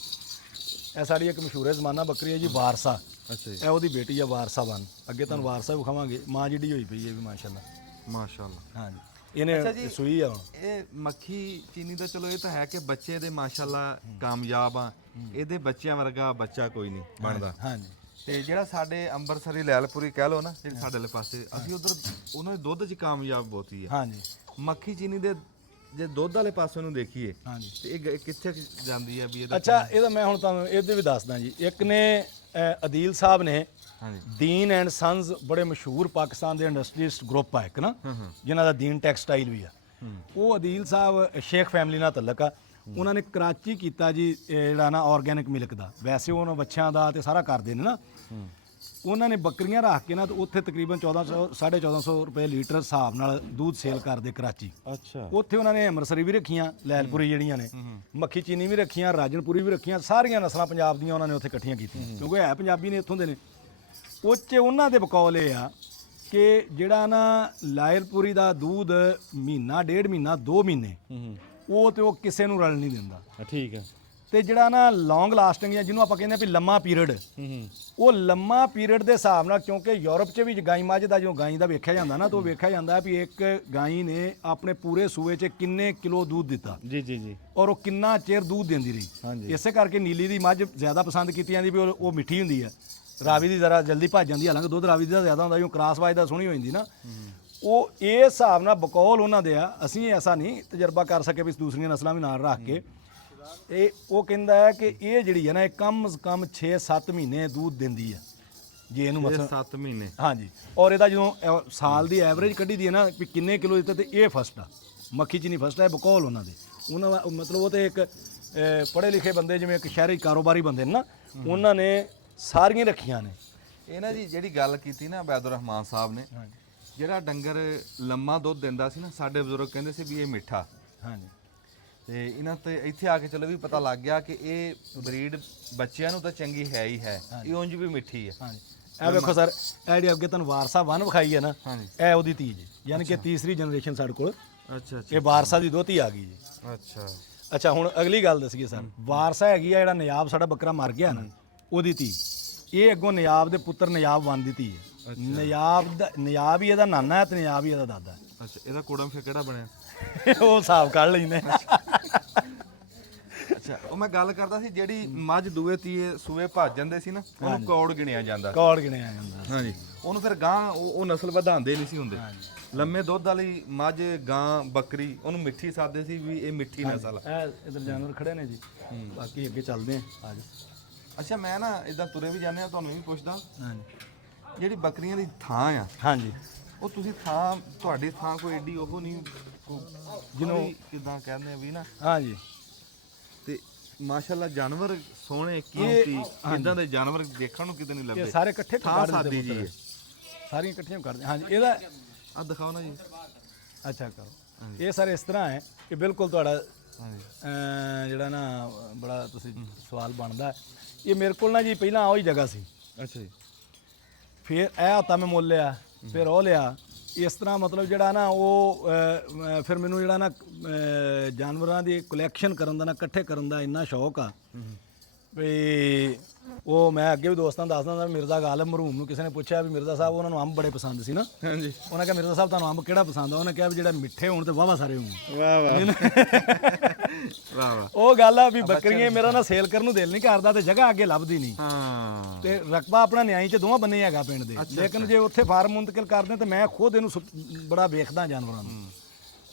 ਇਹ ਸਾਡੀ ਇੱਕ ਮਸ਼ਹੂਰ ਜ਼ਮਾਨਾ ਬੱਕਰੀ ਹੈ ਜੀ, ਵਾਰਸਾ। ਅੱਛਾ ਜੀ। ਇਹ ਉਹਦੀ ਬੇਟੀ ਆ ਵਾਰਸਾ ਬਨ। ਅੱਗੇ ਤੁਹਾਨੂੰ ਵਾਰਸਾ ਵਿਖਾਵਾਂਗੇ। ਮਾਂ ਜਿਹੜੀ ਹੋਈ ਪਈ ਹੈ ਵੀ ਮਾਸ਼ਾਅੱਲਾ। ਮਾਸ਼ਾਅੱਲਾ। ਹਾਂਜੀ ਇਹਨੇ ਸੂਈ ਆ ਹੁਣ। ਇਹ ਮੱਖੀ ਚੀਨੀ ਦਾ ਚਲੋ ਇਹ ਤਾਂ ਹੈ ਕਿ ਬੱਚੇ ਦੇ ਮਾਸ਼ਾਅੱਲਾ ਕਾਮਯਾਬ ਆ, ਇਹਦੇ ਬੱਚਿਆਂ ਵਰਗਾ ਬੱਚਾ ਕੋਈ ਨਹੀਂ ਬਣਦਾ। ਹਾਂਜੀ ਤੇ ਜਿਹੜਾ ਸਾਡੇ ਅੰਮ੍ਰਿਤਸਰੀ ਲੈਲਪੁਰੀ ਕਹਿ ਲਓ ਨਾ, ਜਿਹੜੇ ਸਾਡੇ ਵਾਲੇ ਪਾਸੇ, ਅਸੀਂ ਉਧਰ ਉਹਨਾਂ ਦੇ ਦੁੱਧ 'ਚ ਕਾਮਯਾਬ ਬਹੁਤੀ ਹੈ। ਹਾਂਜੀ ਮੱਖੀ ਚੀਨੀ ਦੇ ਜੇ ਦੁੱਧ ਵਾਲੇ ਪਾਸੇ ਨੂੰ ਦੇਖੀਏ ਹਾਂਜੀ ਤੇ ਇਹ ਕਿੱਥੇ ਜਾਂਦੀ ਹੈ ਵੀ ਇਹਦਾ? ਅੱਛਾ ਇਹਦਾ ਮੈਂ ਹੁਣ ਤੁਹਾਨੂੰ ਇਹਦੇ ਵੀ ਦੱਸਦਾ ਜੀ। ਇੱਕ ਨੇ ਅਦੀਲ ਸਾਹਿਬ ਨੇ, ਹਾਂਜੀ ਦੀਨ ਐਂਡ ਸੰਸ, ਬੜੇ ਮਸ਼ਹੂਰ ਪਾਕਿਸਤਾਨ ਦੇ ਇੰਡਸਟਰੀਸਟ ਗਰੁੱਪ ਆ ਇੱਕ ਨਾ, ਜਿਨ੍ਹਾਂ ਦਾ ਦੀਨ ਟੈਕਸਟਾਈਲ ਵੀ ਆ। ਉਹ ਅਦੀਲ ਸਾਹਿਬ ਸ਼ੇਖ ਫੈਮਿਲੀ ਨਾਲ ਤਲਕ ਆ। ਉਹਨਾਂ ਨੇ ਕਰਾਚੀ ਕੀਤਾ ਜੀ ਜਿਹੜਾ ਨਾ ਆਰਗੈਨਿਕ ਮਿਲਕ ਦਾ। ਵੈਸੇ ਉਹਨਾਂ ਬੱਚਿਆਂ ਦਾ ਤੇ ਸਾਰਾ ਕਰਦੇ ਨੇ ਨਾ। ਉਹਨਾਂ ਨੇ ਬੱਕਰੀਆਂ ਰੱਖ ਕੇ ਨਾ ਤੇ ਉੱਥੇ ਤਕਰੀਬਨ 1400-1450 ਰੁਪਏ ਲੀਟਰ ਹਿਸਾਬ ਨਾਲ ਦੁੱਧ ਸੇਲ ਕਰਦੇ ਕਰਾਚੀ। ਅੱਛਾ ਉੱਥੇ ਉਹਨਾਂ ਨੇ ਅੰਮ੍ਰਿਤਸਰੀ ਵੀ ਰੱਖੀਆਂ, ਲੈਲਪੁਰੀ ਜਿਹੜੀਆਂ ਨੇ, ਮੱਖੀ ਚੀਨੀ ਵੀ ਰੱਖੀਆਂ, ਰਾਜਨਪੁਰੀ ਵੀ ਰੱਖੀਆਂ। ਸਾਰੀਆਂ ਨਸਲਾਂ ਪੰਜਾਬ ਦੀਆਂ ਉਹਨਾਂ ਨੇ ਉੱਥੇ ਇਕੱਠੀਆਂ ਕੀਤੀਆਂ, ਕਿਉਂਕਿ ਹੈ ਪੰਜਾਬੀ ਨੇ, ਇੱਥੋਂ ਦੇ ਨੇ। ਉਹ 'ਚ ਉਹਨਾਂ ਦੇ ਬਕੌਲ ਇਹ ਆ ਕਿ ਜਿਹੜਾ ਨਾ ਲਾਇਲਪੁਰੀ ਦਾ ਦੁੱਧ ਮਹੀਨਾ, 1.5 ਮਹੀਨਾ, 2 ਮਹੀਨੇ, ਉਹ ਤੇ ਉਹ ਕਿਸੇ ਨੂੰ ਰਲ ਨਹੀਂ ਦਿੰਦਾ। ਠੀਕ ਹੈ। ਤੇ ਜਿਹੜਾ ਨਾ ਲੌਂਗ ਲਾਸਟਿੰਗ ਜਾਂ ਜਿਹਨੂੰ ਆਪਾਂ ਕਹਿੰਦੇ ਆ ਵੀ ਲੰਮਾ ਪੀਰੀਅਡ, ਉਹ ਲੰਮਾ ਪੀਰੀਅਡ ਦੇ ਹਿਸਾਬ ਨਾਲ, ਕਿਉਂਕਿ ਯੂਰਪ 'ਚ ਵੀ ਗਾਈ ਮੱਝ ਦਾ ਜਦੋਂ ਗਾਈ ਦਾ ਵੇਖਿਆ ਜਾਂਦਾ ਨਾ, ਤਾਂ ਉਹ ਵੇਖਿਆ ਜਾਂਦਾ ਵੀ ਇੱਕ ਗਾਈ ਨੇ ਆਪਣੇ ਪੂਰੇ ਸੂਏ 'ਚ ਕਿੰਨੇ ਕਿਲੋ ਦੁੱਧ ਦਿੱਤਾ ਜੀ ਜੀ ਜੀ, ਔਰ ਉਹ ਕਿੰਨਾ ਚਿਰ ਦੁੱਧ ਦਿੰਦੀ ਰਹੀ। ਇਸੇ ਕਰਕੇ ਨੀਲੀ ਦੀ ਮੱਝ ਜ਼ਿਆਦਾ ਪਸੰਦ ਕੀਤੀ ਜਾਂਦੀ ਵੀ ਉਹ ਮਿੱਠੀ ਹੁੰਦੀ ਹੈ। ਰਾਵੀ ਦੀ ਜ਼ਰਾ ਜਲਦੀ ਭੱਜ ਜਾਂਦੀ, ਹਾਲਾਂਕਿ ਦੁੱਧ ਰਾਵੀ ਦਾ ਜ਼ਿਆਦਾ ਹੁੰਦਾ, ਜਿਉਂ ਕ੍ਰਾਸ ਵਾਜ ਦਾ ਸੋਹਣੀ ਹੋ ਜਾਂਦੀ ਨਾ। ਉਹ ਇਹ ਹਿਸਾਬ ਨਾਲ ਬਕੌਲ ਉਹਨਾਂ ਦੇ ਆ, ਅਸੀਂ ਐਸਾ ਨਹੀਂ ਤਜਰਬਾ ਕਰ ਸਕੇ ਵੀ ਦੂਸਰੀਆਂ ਨਸਲਾਂ ਵੀ ਨਾਲ ਰੱਖ ਕੇ। ਇਹ ਉਹ ਕਹਿੰਦਾ ਹੈ ਕਿ ਇਹ ਜਿਹੜੀ ਹੈ ਨਾ, ਇਹ ਕਮ ਸੇ ਕਮ 6-7 ਮਹੀਨੇ ਦੁੱਧ ਦਿੰਦੀ ਆ ਜੇ ਇਹਨੂੰ ਮਤਲਬ 7 ਮਹੀਨੇ। ਹਾਂਜੀ, ਔਰ ਇਹਦਾ ਜਦੋਂ ਸਾਲ ਦੀ ਐਵਰੇਜ ਕੱਢੀ ਦੀ ਹੈ ਨਾ ਵੀ ਕਿੰਨੇ ਕਿਲੋ ਦਿੱਤਾ, ਤੇ ਇਹ ਫਸਟ ਆ, ਮੱਖੀ ਚੀਨੀ ਫਸਟ ਹੈ ਬਕੌਲ ਉਹਨਾਂ ਦੇ। ਉਹਨਾਂ ਦਾ ਮਤਲਬ ਉਹ ਤੇ ਇੱਕ ਪੜ੍ਹੇ ਲਿਖੇ ਬੰਦੇ, ਜਿਵੇਂ ਇੱਕ ਸ਼ਹਿਰੀ ਕਾਰੋਬਾਰੀ ਬੰਦੇ ਨੇ ਨਾ, ਉਹਨਾਂ ਨੇ ਸਾਰੀਆਂ ਰੱਖੀਆਂ ਨੇ। ਇਹ ਨਾ ਜੀ ਜਿਹੜੀ ਗੱਲ ਕੀਤੀ ਨਾ ਅਬੈਦੁਰ ਰਹਿਮਾਨ ਸਾਹਿਬ ਨੇ, ਜਿਹੜਾ ਡੰਗਰ ਲੰਮਾ ਦੁੱਧ ਦਿੰਦਾ ਸੀ ਨਾ, ਸਾਡੇ ਬਜ਼ੁਰਗ ਕਹਿੰਦੇ ਸੀ ਵੀ ਇਹ ਮਿੱਠਾ। ਹਾਂਜੀ, ਤੇ ਇਹਨਾਂ ਤੇ ਇੱਥੇ ਆ ਕੇ ਚਲੋ ਵੀ ਪਤਾ ਲੱਗ ਗਿਆ ਕਿ ਇਹ ਬਰੀਡ ਬੱਚਿਆਂ ਨੂੰ ਤਾਂ ਚੰਗੀ ਹੈ ਹੀ ਹੈ, ਇਹ ਉਂਝ ਵੀ ਮਿੱਠੀ ਹੈ। ਹਾਂਜੀ, ਇਹ ਵੇਖੋ ਸਰ, ਇਹ ਜਿਹੜੀ ਅੱਗੇ ਤੁਹਾਨੂੰ ਵਾਰਸਾ ਵਨ ਵਿਖਾਈ ਹੈ ਨਾ, ਹਾਂਜੀ, ਇਹ ਉਹਦੀ ਧੀ ਜੀ, ਯਾਨੀ ਕਿ ਤੀਸਰੀ ਜਨਰੇਸ਼ਨ ਸਾਡੇ ਕੋਲ ਅੱਛਾ ਇਹ ਵਾਰਸਾ ਦੀ ਦੋਤੀ ਆ ਗਈ ਜੀ। ਅੱਛਾ ਅੱਛਾ, ਹੁਣ ਅਗਲੀ ਗੱਲ ਦੱਸੀਏ ਸਰ, ਵਾਰਸਾ ਹੈਗੀ ਆ ਜਿਹੜਾ ਨਿਆਬ ਸਾਡਾ ਬੱਕਰਾ ਮਰ ਗਿਆ ਨਾ, ਉਹਦੀ ਧੀ। ਇਹ ਅੱਗੋਂ ਨਿਆਬ ਦੇ ਪੁੱਤਰ ਨਿਆਬ ਵਨ ਦੀ ਧੀ ਹੈ। ਨਿਆਬ ਹੀ ਇਹਦਾ ਨਾਨਾ ਹੈ ਤੇ ਨਿਆਬ ਹੀ ਇਹਦਾ ਦਾਦਾ ਹੈ। ਅੱਛਾ, ਇਹਦਾ ਕੋੜਮ ਫਿਰ ਕਿਹੜਾ ਬਣਿਆ? ਉਹ ਹਿਸਾਬ ਕੱਢ ਲੈਂਦੇ। ਅੱਛਾ, ਉਹ ਮੈਂ ਗੱਲ ਕਰਦਾ ਸੀ ਜਿਹੜੀ ਮੱਝ ਦੂਏ ਤੀਏ ਸੂਏ ਭੱਜ ਜਾਂਦੇ ਸੀ ਨਾ, ਉਹਨੂੰ ਕੌੜ ਗਿਣਿਆ ਜਾਂਦਾ। ਕੌੜ ਗਿਣਿਆ ਜਾਂਦਾ। ਹਾਂਜੀ, ਉਹਨੂੰ ਫਿਰ ਗਾਂ ਉਹ ਨਸਲ ਵਧਾਉਂਦੇ ਨਹੀਂ ਸੀ ਹੁੰਦੇ। ਲੰਮੇ ਦੁੱਧ ਵਾਲੀ ਮੱਝ ਗਾਂ ਬੱਕਰੀ ਉਹਨੂੰ ਮਿੱਠੀ ਸਾਦੇ ਸੀ ਵੀ ਇਹ ਮਿੱਠੀ ਨਸਲ ਆ। ਇਹ ਇਧਰ ਜਾਨਵਰ ਖੜੇ ਨੇ ਜੀ, ਬਾਕੀ ਅੱਗੇ ਚੱਲਦੇ ਆ। ਆ ਜਾਓ। ਅੱਛਾ, ਮੈਂ ਨਾ ਇਦਾਂ ਤੁਰੇ ਵੀ ਜਾਂਦੇ ਆ, ਤੁਹਾਨੂੰ ਵੀ ਪੁੱਛਦਾ, ਹਾਂਜੀ ਜਿਹੜੀ ਬੱਕਰੀਆਂ ਦੀ ਥਾਂ ਆ, ਹਾਂਜੀ, ਉਹ ਤੁਸੀਂ ਥਾਂ, ਤੁਹਾਡੀ ਥਾਂ ਕੋਈ ਏਡੀ ਉਹ ਨਹੀਂ, ਜਿਹਨੂੰ ਕਿਦਾਂ ਕਹਿੰਦੇ ਆ ਵੀ ਨਾ, ਹਾਂਜੀ, ਤੇ ਮਾਸ਼ਾਅੱਲਾ ਜਾਨਵਰ ਸੋਹਣੇ ਕੀਮਤੀ, ਇਦਾਂ ਦੇ ਜਾਨਵਰ ਦੇਖਣ ਨੂੰ ਕਿਤੇ ਨਹੀਂ ਇਹ ਲੱਭਦੇ। ਸਾਰੇ ਇਕੱਠੇ ਥਾਂ ਸਾਦੀ ਜੀ ਹੈ, ਸਾਰੀਆਂ ਇਕੱਠੀਆਂ ਕਰਦੇ। ਹਾਂਜੀ, ਇਹਦਾ ਆ ਦਿਖਾਓ ਨਾ ਜੀ। ਅੱਛਾ ਕਰੋ। ਇਹ ਸਾਰੇ ਇਸ ਤਰ੍ਹਾਂ ਹੈ ਕਿ ਬਿਲਕੁਲ ਤੁਹਾਡਾ ਹਾਂਜੀ, ਜਿਹੜਾ ਨਾ ਬੜਾ ਤੁਸੀਂ ਸਵਾਲ ਬਣਦਾ ਹੈ। ਇਹ ਮੇਰੇ ਕੋਲ ਨਾ ਜੀ ਪਹਿਲਾਂ ਉਹੀ ਜਗ੍ਹਾ ਸੀ, ਅੱਛਾ ਜੀ, ਫਿਰ ਇਹ ਹੱਤਾ ਮੈਂ ਮੁੱਲ ਲਿਆ, ਫਿਰ ਉਹ ਲਿਆ, ਇਸ ਤਰ੍ਹਾਂ ਮਤਲਬ ਜਿਹੜਾ ਨਾ ਉਹ ਫਿਰ ਮੈਨੂੰ ਜਿਹੜਾ ਨਾ ਜਾਨਵਰਾਂ ਦੀ ਕਲੈਕਸ਼ਨ ਕਰਨ ਦਾ ਨਾ, ਇਕੱਠੇ ਕਰਨ ਦਾ ਇੰਨਾ ਸ਼ੌਕ ਆ ਵੀ ਉਹ ਮੈਂ ਅੱਗੇ ਵੀ ਦੋਸਤਾਂ ਨੂੰ ਦੱਸਦਾ ਹੁੰਦਾ। ਮਿਰਜ਼ਾ ਗਾਲਬ ਮਰਹੂਮ ਨੂੰ ਕਿਸੇ ਨੇ ਪੁੱਛਿਆ ਵੀ ਮਿਰਜ਼ਾ ਸਾਹਿਬ ਉਹਨਾਂ ਨੂੰ ਅੰਬ ਬੜੇ ਪਸੰਦ ਸੀ ਨਾ, ਹਾਂਜੀ, ਉਹਨਾਂ ਕਿਹਾ ਮਿਰਜ਼ਾ ਸਾਹਿਬ ਤੁਹਾਨੂੰ ਅੰਬ ਕਿਹੜਾ ਪਸੰਦ ਆ? ਉਹਨੇ ਕਿਹਾ ਵੀ ਜਿਹੜਾ ਮਿੱਠੇ ਹੋਣ ਤੇ ਵਾਵਾ ਸਾਰੇ ਹੋਣ। ਵਾਹ ਵਾਹ ਵਾਹ ਵਾਹ। ਉਹ ਗੱਲ ਆ ਵੀ ਬੱਕਰੀਆਂ ਮੇਰਾ ਨਾ ਸੇਲ ਕਰਨ ਨੂੰ ਦਿਲ ਨਹੀਂ ਕਰਦਾ ਤੇ ਜਗ੍ਹਾ ਅੱਗੇ ਲੱਭਦੀ ਨਹੀਂ, ਹਾਂ, ਤੇ ਰਕਬਾ ਆਪਣਾ ਨਿਆਈ ਚ ਦੋਵਾਂ ਬੰਨੇ ਹੈਗਾ ਪਿੰਡ ਦੇ। ਲੇਕਿਨ ਜੇ ਉੱਥੇ ਫਾਰਮ ਮੁੰਤਕਿਲ ਕਰਦੇ ਤੇ ਮੈਂ ਖੁਦ ਇਹਨੂੰ ਬੜਾ ਵੇਖਦਾ ਜਾਨਵਰਾਂ ਨੂੰ।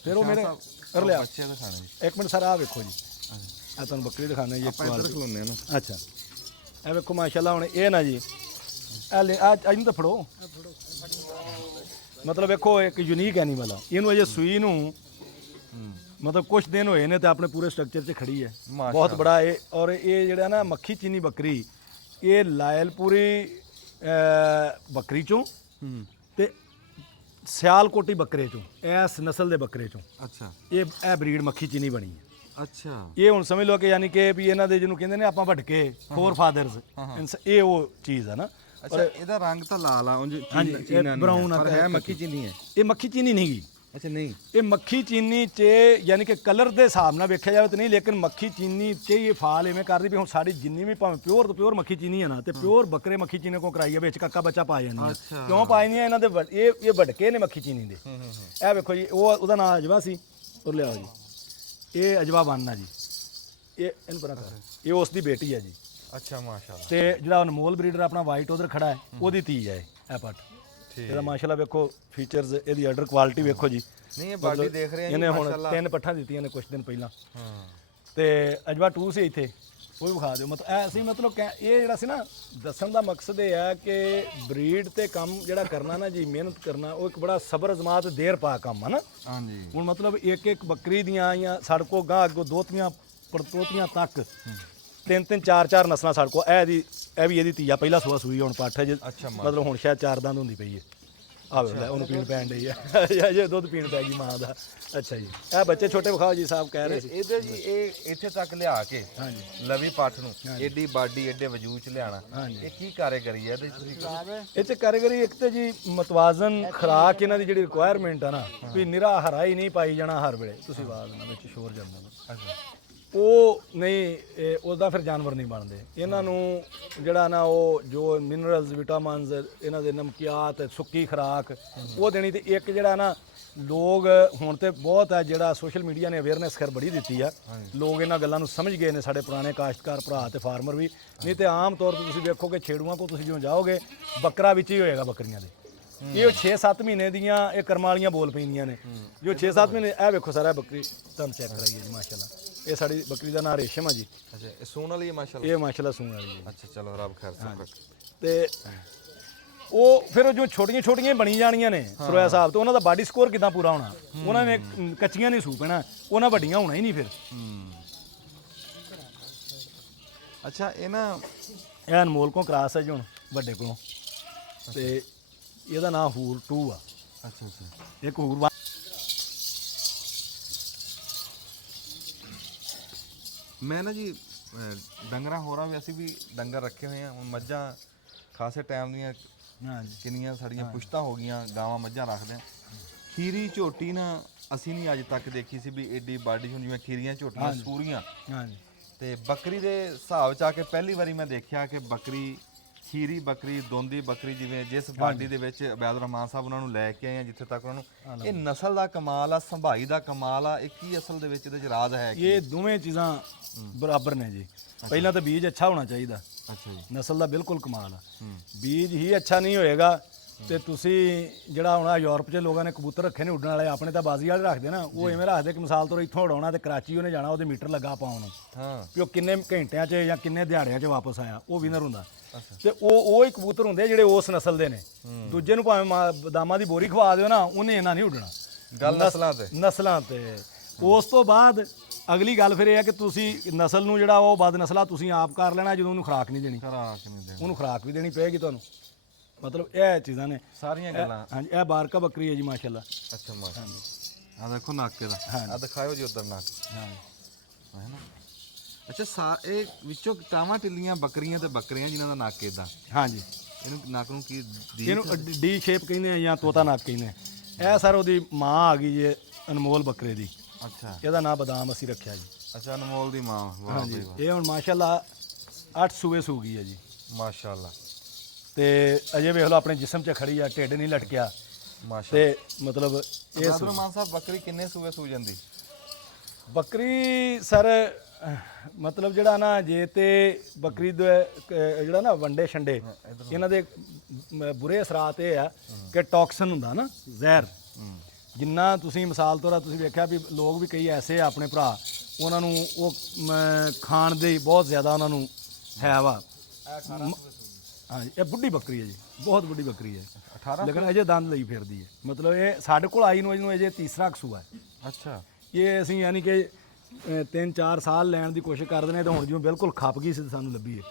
ਫਿਰ ਉਹ ਮੇਰੇ ਲਿਆ ਬੱਚੇ ਦਿਖਾਣੇ ਜੀ। ਇੱਕ ਮਿੰਟ ਸਰ, ਆਹ ਵੇਖੋ ਜੀ, ਆ ਤੁਹਾਨੂੰ ਬੱਕਰੀ ਦਿਖਾਣਾ ਜੀ। ਆਪਾਂ ਇੱਧਰ ਖਲੋਨੇ ਆ ਨਾ। ਅੱਛਾ, ਇਹ ਵੇਖੋ ਮਾਸ਼ਾਅੱਲਾ। ਹੁਣ ਇਹ ਨਾ ਜੀ ਅੱਜ ਨੂੰ ਤਾਂ ਫੜੋ, ਮਤਲਬ ਵੇਖੋ ਇੱਕ ਯੂਨੀਕ ਐਨੀਮਲ ਆ। ਇਹਨੂੰ ਅਜੇ ਸੂਈ ਨੂੰ ਮਤਲਬ ਕੁਝ ਦਿਨ ਹੋਏ ਨੇ ਤੇ ਆਪਣੇ ਪੂਰੇ ਸਟਰਕਚਰ 'ਚ ਖੜੀ ਹੈ, ਬਹੁਤ ਬੜਾ ਇਹ। ਔਰ ਇਹ ਜਿਹੜਾ ਨਾ ਮੱਖੀ ਚੀਨੀ ਬੱਕਰੀ, ਇਹ ਲਾਇਲਪੁਰੀ ਬੱਕਰੀ ਚੋਂ ਤੇ ਸਿਆਲਕੋਟੀ ਬੱਕਰੇ ਚੋਂ, ਇਸ ਨਸਲ ਦੇ ਬੱਕਰੇ ਚੋਂ ਅੱਛਾ, ਇਹ ਬਰੀਡ ਮੱਖੀ ਚੀਨੀ ਬਣੀ ਹੈ। ਅੱਛਾ, ਇਹ ਹੁਣ ਸਮਝ ਲਓ ਕਿ ਯਾਨੀ ਕਿ ਵੀ ਇਹਨਾਂ ਦੇ ਜਿਹਨੂੰ ਕਹਿੰਦੇ ਨੇ ਆਪਾਂ ਭਟਕੇ ਫੋਰ ਫਾਦਰਸ, ਇਹ ਉਹ ਚੀਜ਼ ਆ ਨਾ। ਅੱਛਾ, ਇਹਦਾ ਰੰਗ ਤਾਂ ਲਾਲ ਆ, ਉਂਝ ਹਾਂਜੀ, ਚੀਨਾ ਬਰਾਊਨ ਪਰ ਹੈ ਮੱਖੀ ਚੀਨੀ ਹੈ। ਇਹ ਮੱਖੀ ਚੀਨੀ ਨਹੀਂ ਗੀ। ਅੱਛਾ, ਨਹੀਂ, ਇਹ ਮੱਖੀ ਚੀਨੀ 'ਚ ਯਾਨੀ ਕਿ ਕਲਰ ਦੇ ਹਿਸਾਬ ਨਾਲ ਵੇਖਿਆ ਜਾਵੇ ਤਾਂ ਨਹੀਂ, ਲੇਕਿਨ ਮੱਖੀ ਚੀਨੀ 'ਚ ਇਹ ਫਾਲ ਐਵੇਂ ਕਰਦੀ ਵੀ ਹੁਣ ਸਾਡੀ ਜਿੰਨੀ ਵੀ ਭਾਵੇਂ ਪਿਓਰ ਤੋਂ ਪਿਓਰ ਮੱਖੀ ਚੀਨੀ ਹੈ ਨਾ, ਤੇ ਪਿਓਰ ਬੱਕਰੇ ਮੱਖੀ ਚੀਨੀ ਕੋ ਕਰਾਈ ਹੈ, ਵਿੱਚ ਕੱਕਾ ਬੱਚਾ ਪਾ ਜਾਂਦੀ ਹੈ। ਕਿਉਂ ਪਾਈ ਨਹੀਂ ਇਹਨਾਂ ਦੇ ਇਹ ਵਟਕੇ ਨੇ ਮੱਖੀ ਚੀਨੀ ਦੇ। ਇਹ ਵੇਖੋ ਜੀ, ਉਹਦਾ ਨਾਮ ਅਜਵਾ ਸੀ, ਉਹ ਲਿਆਓ ਜੀ, ਇਹ ਅਜਵਾ ਬਣਨਾ ਜੀ। ਇਹ ਇਹਨੂੰ ਪਤਾ ਕਰ, ਇਹ ਉਸ ਦੀ ਬੇਟੀ ਹੈ ਜੀ। ਅੱਛਾ, ਮਾਸ਼ਾਅੱਲਾ। ਤੇ ਜਿਹੜਾ ਅਨਮੋਲ ਬਰੀਡਰ ਆਪਣਾ ਵਾਈਟ ਉਧਰ ਖੜਾ ਹੈ, ਉਹਦੀ ਧੀ ਹੈ ਇਹ ਪੱਟ। ਇਹਦਾ ਮਾਸ਼ਾਅੱਲਾ ਵੇਖੋ ਫੀਚਰਸ, ਇਹਦੀ ਆਰਡਰ ਕੁਆਲਿਟੀ ਵੇਖੋ ਜੀ। ਨਹੀਂ, ਇਹ ਬਾਡੀ ਦੇਖ ਰਹੇ ਆ ਜੀ, ਇਹਨੇ ਹੁਣ ਮਾਸ਼ਾਅੱਲਾ 3 ਪੱਠਾਂ ਦਿੱਤੀਆਂ ਨੇ ਕੁਝ ਦਿਨ ਪਹਿਲਾਂ। ਹਾਂ, ਤੇ ਅਜਵਾ 2 ਸੀ ਇੱਥੇ, ਉਹ ਵੀ ਵਿਖਾ ਦਿਓ। ਮਤਲਬ ਅਸੀਂ ਮਤਲਬ ਇਹ ਜਿਹੜਾ ਸੀ ਨਾ ਦੱਸਣ ਦਾ ਮਕਸਦ ਇਹ ਹੈ ਕਿ ਬਰੀਡ ਤੇ ਕੰਮ ਜਿਹੜਾ ਕਰਨਾ ਨਾ ਜੀ, ਮਿਹਨਤ ਕਰਨਾ, ਉਹ ਇੱਕ ਬੜਾ ਸਬਰ ਅਜ਼ਮਾਤ ਦੇਰ ਪਾ ਕੰਮ ਹੈ ਨਾ। ਹਾਂਜੀ, ਹੁਣ ਮਤਲਬ ਇੱਕ ਇੱਕ ਬੱਕਰੀ ਦੀਆਂ ਜਾਂ ਸਾਡੇ ਕੋਲ ਗਾਂ ਅੱਗੋਂ ਦੋਤੀਆਂ ਪੜਤੋਤੀਆਂ ਤੱਕ 3-3 4-4 ਨਸਲਾਂ ਸਾਡੇ ਕੋਲ। ਇਹ ਵੀ ਇਹਦੀ ਧੀਆ ਪਹਿਲਾ ਸੂਆ ਸੂਈ ਹੁਣ ਪੱਠ ਹੈ ਜੀ, ਮਤਲਬ ਹੁਣ ਸ਼ਾਇਦ 4 ਦੰਦ ਹੁੰਦੀ ਪਈ ਹੈ। ਆਵੇ ਲੈ ਉਹਨੂੰ ਪੀਣ ਪੈਣ ਡਈ ਆ, ਜੇ ਦੁੱਧ ਪੀਣ ਪੈ ਗਈ ਮਾਂ ਦਾ। ਅੱਛਾ ਜੀ, ਇਹ ਬੱਚੇ ਛੋਟੇ ਵਿਖਾਓ ਜੀ, ਸਾਹਿਬ ਕਹਿ ਰਹੇ ਸੀ। ਇਹਦੇ ਜੀ ਇਹ ਇੱਥੇ ਤੱਕ ਲਿਆ ਕੇ ਹਾਂਜੀ, ਲਵੀ ਪੱਠ ਨੂੰ ਏਡੀ ਬਾਡੀ ਏਡੇ ਵਜੂਦ ਚ ਲਿਆਣਾ, ਇਹ ਕੀ ਕਾਰੀਗਰੀ ਹੈ ਇਹਦੇ ਤੁਸੀਂ? ਇਹ 'ਚ ਕਾਰੀਗਰੀ ਇੱਕ ਤੇ ਜੀ ਮਤਵਾਜ਼ਨ ਖੁਰਾਕ, ਇਹਨਾਂ ਦੀ ਜਿਹੜੀ ਰਿਕੁਆਇਰਮੈਂਟ ਆ ਨਾ, ਵੀ ਨਿਰਾ ਹਰਾ ਹੀ ਨਹੀਂ ਪਾਈ ਜਾਣਾ ਹਰ ਵੇਲੇ। ਤੁਸੀਂ ਆਵਾਜ਼ ਨਾਲ ਵਿੱਚ ਸ਼ੋਰ ਜਾਂਦਾ ਨਾ, ਉਹ ਨਹੀਂ, ਉਹਦਾ ਫਿਰ ਜਾਨਵਰ ਨਹੀਂ ਬਣਦੇ। ਇਹਨਾਂ ਨੂੰ ਜਿਹੜਾ ਨਾ ਉਹ ਜੋ ਮਿਨਰਲਸ, ਵਿਟਾਮਿਨਸ, ਇਹਨਾਂ ਦੇ ਨਮਕੀਆਤ, ਸੁੱਕੀ ਖੁਰਾਕ ਉਹ ਦੇਣੀ। ਤੇ ਇੱਕ ਜਿਹੜਾ ਨਾ ਲੋਕ ਹੁਣ ਤੇ ਬਹੁਤ ਹੈ ਜਿਹੜਾ ਸੋਸ਼ਲ ਮੀਡੀਆ ਨੇ ਅਵੇਅਰਨੈਸ ਖੈਰ ਬੜੀ ਦਿੱਤੀ ਆ, ਲੋਕ ਇਹਨਾਂ ਗੱਲਾਂ ਨੂੰ ਸਮਝ ਗਏ ਨੇ, ਸਾਡੇ ਪੁਰਾਣੇ ਕਾਸ਼ਤਕਾਰ ਭਰਾ ਤੇ ਫਾਰਮਰ ਵੀ। ਨਹੀਂ ਤੇ ਆਮ ਤੌਰ ਤੇ ਤੁਸੀਂ ਵੇਖੋਗੇ ਛੇੜੂਆਂ ਕੋ ਤੁਸੀਂ ਜਿਉਂ ਜਾਓਗੇ ਬੱਕਰਾ ਵਿੱਚ ਹੀ ਹੋਏਗਾ ਬੱਕਰੀਆਂ ਦੇ। ਇਹ 6-7 ਮਹੀਨੇ ਦੀਆਂ ਇਹ ਕਰਮਾਂ ਵਾਲੀਆਂ ਬੋਲ ਪੈਂਦੀਆਂ ਨੇ, ਜੋ 6-7 ਮਹੀਨੇ। ਇਹ ਵੇਖੋ ਸਾਰਾ ਬੱਕਰੀ ਤੁਹਾਨੂੰ ਚੈੱਕ ਕਰਾਈਏ ਜੀ, ਮਾਸ਼ਾਅੱਲਾ। ਇਹ ਸਾਡੀ ਬੱਕਰੀ ਦਾ ਨਾਂ ਰੇਸ਼ਮ ਆ ਜੀ। ਅੱਛਾ, ਇਹ ਸੂਣ ਵਾਲੀ ਹੈ ਮਾਸ਼ਾਅੱਲਾ। ਇਹ ਮਾਸ਼ਾਅੱਲਾ ਸੂਣ ਵਾਲੀ ਹੈ। ਅੱਛਾ ਚਲੋ, ਰੱਬ ਖੈਰ ਸਭ ਰੱਖੇ। ਤੇ ਉਹ ਫਿਰ ਜੋ ਛੋਟੀਆਂ ਛੋਟੀਆਂ ਬਣੀ ਜਾਣੀਆਂ ਨੇ ਸਰੋਇਆ ਸਾਹਿਬ, ਤੇ ਉਹਨਾਂ ਦਾ ਬਾਡੀ ਸਕੋਰ ਕਿਦਾਂ ਪੂਰਾ ਹੋਣਾ? ਉਹਨਾਂ ਨੇ ਕੱਚੀਆਂ ਨਹੀਂ ਸੂ ਪੈਣਾ, ਉਹਨਾਂ ਵੱਡੀਆਂ ਹੋਣਾ ਹੀ ਨਹੀਂ ਫਿਰ। ਅੱਛਾ, ਇਹ ਨਾ ਇਹ ਅਨਮੋਲ ਕੋ ਕਰਾਸ ਹੈ ਜੀ ਹੁਣ ਵੱਡੇ ਕੋਲੋਂ, ਤੇ ਇਹਦਾ ਨਾਮ ਹੂਰ 2 ਆ। ਅੱਛਾ ਅੱਛਾ, ਇੱਕ ਹੂਰ ਮੈਂ ਨਾ ਜੀ ਡੰਗਰਾਂ ਹੋਰਾਂ ਵੀ ਅਸੀਂ ਵੀ ਡੰਗਰ ਰੱਖੇ ਹੋਏ ਆ। ਹੁਣ ਮੱਝਾਂ ਖਾਸੇ ਟਾਈਮ ਦੀਆਂ ਹਾਂਜੀ ਕਿੰਨੀਆਂ ਸਾਡੀਆਂ ਪੁਸ਼ਤਾਂ ਹੋ ਗਈਆਂ, ਗਾਵਾਂ ਮੱਝਾਂ ਰੱਖਦੇ ਆ। ਖੀਰੀ ਝੋਟੀ ਨਾ ਅਸੀਂ ਨਹੀਂ ਅੱਜ ਤੱਕ ਦੇਖੀ ਸੀ ਵੀ ਏਡੀ ਬਾਡੀ ਹੁਣ ਜਿਵੇਂ ਖੀਰੀਆਂ ਝੋਟੀਆਂ ਸੂਰੀਆਂ। ਹਾਂਜੀ। ਤੇ ਬੱਕਰੀ ਦੇ ਹਿਸਾਬ ਚ ਆ ਕੇ ਪਹਿਲੀ ਵਾਰੀ ਮੈਂ ਦੇਖਿਆ ਕਿ ਬੱਕਰੀ ਖੀਰੀ ਬੱਕਰੀ, ਦੋਂਦੀ ਬੱਕਰੀ, ਜਿਵੇਂ ਜਿਸ ਬਾਡੀ ਦੇ ਵਿੱਚ ਅਬੈਦ ਰਹਿਮਾਨ ਸਾਹਿਬ ਉਹਨਾਂ ਨੂੰ ਲੈ ਕੇ ਆਏ ਆ, ਜਿੱਥੇ ਤੱਕ ਉਹਨਾਂ ਨੂੰ, ਇਹ ਨਸਲ ਦਾ ਕਮਾਲ ਆ, ਸੰਭਾਈ ਦਾ ਕਮਾਲ ਆ। ਇਹ ਕੀ ਅਸਲ ਦੇ ਵਿੱਚ ਇਹਦੇ ਚ ਰਾਜ਼ ਹੈ? ਇਹ ਦੋਵੇਂ ਚੀਜ਼ਾਂ ਬਰਾਬਰ ਨੇ ਜੀ। ਪਹਿਲਾਂ ਤਾਂ ਬੀਜ ਅੱਛਾ ਹੋਣਾ ਚਾਹੀਦਾ। ਅੱਛਾ ਜੀ। ਨਸਲ ਦਾ ਬਿਲਕੁਲ ਕਮਾਲ ਆ। ਬੀਜ ਹੀ ਅੱਛਾ ਨਹੀਂ ਹੋਏਗਾ ਤੇ ਤੁਸੀਂ ਜਿਹੜਾ ਹੁਣ ਯੂਰਪ 'ਚ ਲੋਕਾਂ ਨੇ ਕਬੂਤਰ ਰੱਖੇ ਨੇ ਉੱਡਣ ਵਾਲੇ, ਆਪਣੇ ਤਾਂ ਬਾਜ਼ੀ ਵਾਲੇ ਰੱਖਦੇ ਨਾ, ਉਹ ਐਵੇਂ ਰੱਖਦੇ ਕਿ ਮਿਸਾਲ ਤੋਂ ਇੱਥੋਂ ਉਡਾਉਣਾ ਤੇ ਕਰਾਚੀ ਉਹਨੇ ਜਾਣਾ, ਉਹਦੇ ਮੀਟਰ ਲੱਗਾ ਪਾਉਣ ਨੂੰ, ਹਾਂ, ਵੀ ਉਹ ਕਿੰਨੇ ਘੰਟਿਆਂ 'ਚ ਜਾਂ ਕਿੰਨੇ ਦਿਹਾੜਿਆਂ 'ਚ ਵਾਪਸ ਆਇਆ, ਉਹ ਵਿਨਰ ਹੁੰਦਾ। ਤੇ ਉਹ ਹੀ ਕਬੂਤਰ ਹੁੰਦੇ ਜਿਹੜੇ ਉਸ ਨਸਲ ਦੇ ਨੇ। ਦੂਜੇ ਨੂੰ ਭਾਵੇਂ ਬਦਾਮਾਂ ਦੀ ਬੋਰੀ ਖਵਾ ਦਿਓ ਨਾ, ਉਹਨੇ ਇਹਨਾਂ ਨਹੀਂ ਉੱਡਣਾ। ਗੱਲ ਨਸਲਾਂ ਤੇ ਉਸ ਤੋਂ ਬਾਅਦ ਅਗਲੀ ਗੱਲ ਫਿਰ ਇਹ ਹੈ ਕਿ ਤੁਸੀਂ ਨਸਲ ਨੂੰ ਜਿਹੜਾ ਉਹ ਬਦ ਨਸਲਾ ਤੁਸੀਂ ਆਪ ਕਰ ਲੈਣਾ, ਜਦੋਂ ਉਹਨੂੰ ਖੁਰਾਕ ਨਹੀਂ ਦੇਣੀ, ਉਹਨੂੰ ਖੁਰਾਕ ਵੀ ਦੇਣੀ ਪਏਗੀ ਤੁਹਾਨੂੰ। ਮਤਲਬ ਇਹ ਚੀਜ਼ਾਂ ਨੇ ਸਾਰੀਆਂ ਗੱਲਾਂ। ਹਾਂਜੀ, ਇਹ ਬਾਰਕਾ ਬੱਕਰੀ ਹੈ ਜੀ ਮਾਸ਼ਾਅੱਲਾ। ਅੱਛਾ ਮਾਸ਼ਾਅੱਲਾ, ਆ ਦੇਖੋ ਨਾਕੇ ਦਾ, ਆ ਦਿਖਾਓ ਜੀ ਉਧਰ ਨਾਕ, ਹੈ ਨਾ। ਅੱਛਾ, ਇਹ ਵਿੱਚੋਂ ਟਾਵਾਂ ਟਿੱਲੀਆਂ ਬੱਕਰੀਆਂ ਤੇ ਬੱਕਰੀਆਂ ਜਿਨ੍ਹਾਂ ਦਾ ਨੱਕ ਇਦਾਂ। ਹਾਂਜੀ, ਇਹਨੂੰ ਨੱਕ ਨੂੰ ਕੀ ਇਹਨੂੰ ਡੀ ਸ਼ੇਪ ਕਹਿੰਦੇ ਆ ਜਾਂ ਤੋਤਾ ਨੱਕ ਕਹਿੰਦੇ ਆ। ਇਹ ਸਰ ਉਹਦੀ ਮਾਂ ਆ ਗਈ ਜੇ ਅਨਮੋਲ ਬੱਕਰੇ ਦੀ। ਅੱਛਾ, ਇਹਦਾ ਨਾਮ ਬਦਾਮ ਅਸੀਂ ਰੱਖਿਆ ਜੀ। ਅੱਛਾ, ਅਨਮੋਲ ਦੀ ਮਾਂ। ਵਾਹ ਹਾਂਜੀ, ਇਹ ਹੁਣ ਮਾਸ਼ਾਅੱਲਾ 8 ਸੂਏ ਸੂ ਗਈ ਹੈ ਜੀ ਮਾਸ਼ਾਅੱਲਾ। ਤੇ ਅਜੇ ਵੇਖ ਲਓ ਆਪਣੇ ਜਿਸਮ 'ਚ ਖੜੀ ਆ, ਢਿੱਡ ਨਹੀਂ ਲਟਕਿਆ ਮਾਸ਼ਾਅੱਲਾ। ਤੇ ਮਤਲਬ ਇਹ ਰਹਿਮਾਨ ਸਾਹਿਬ, ਬੱਕਰੀ ਕਿੰਨੇ ਸੂਏ ਸੂ ਜਾਂਦੀ? ਬੱਕਰੀ ਸਰ ਮਤਲਬ ਜਿਹੜਾ ਨਾ, ਜੇ ਤੇ ਬੱਕਰੀ ਦੇ ਜਿਹੜਾ ਨਾ ਵੰਡੇ ਛੰਡੇ, ਇਹਨਾਂ ਦੇ ਬੁਰੇ ਅਸਰਾਤ ਇਹ ਆ ਕਿ ਟੌਕਸਨ ਹੁੰਦਾ ਨਾ, ਜ਼ਹਿਰ। ਜਿੰਨਾ ਤੁਸੀਂ ਮਿਸਾਲ ਤੌਰ 'ਤੇ ਤੁਸੀਂ ਵੇਖਿਆ ਵੀ ਲੋਕ ਵੀ ਕਈ ਐਸੇ ਆ ਆਪਣੇ ਭਰਾ, ਉਹਨਾਂ ਨੂੰ ਉਹ ਖਾਣ ਦੇ ਬਹੁਤ ਜ਼ਿਆਦਾ ਉਹਨਾਂ ਨੂੰ ਹੈ ਵਾ। ਹਾਂਜੀ, ਇਹ ਬੁੱਢੀ ਬੱਕਰੀ ਹੈ ਜੀ, ਬਹੁਤ ਬੁੱਢੀ ਬੱਕਰੀ ਹੈ। 18 ਲੇਕਿਨ ਅਜੇ ਦੰਦ ਲਈ ਫਿਰਦੀ ਹੈ। ਮਤਲਬ ਇਹ ਸਾਡੇ ਕੋਲ ਆਈ ਨੂੰ ਇਹਨੂੰ ਅਜੇ ਤੀਸਰਾ ਕਸੂਆ ਹੈ। ਅੱਛਾ, ਇਹ ਅਸੀਂ ਯਾਨੀ ਕਿ 3-4 ਸਾਲ ਲੈਣ ਦੀ ਕੋਸ਼ਿਸ਼ ਕਰਦੇ ਨੇ, ਤੇ ਹੁਣ ਜਿਵੇਂ ਬਿਲਕੁਲ ਖੱਪ ਗਈ ਸੀ ਸਾਨੂੰ ਲੱਭੀ ਹੈ।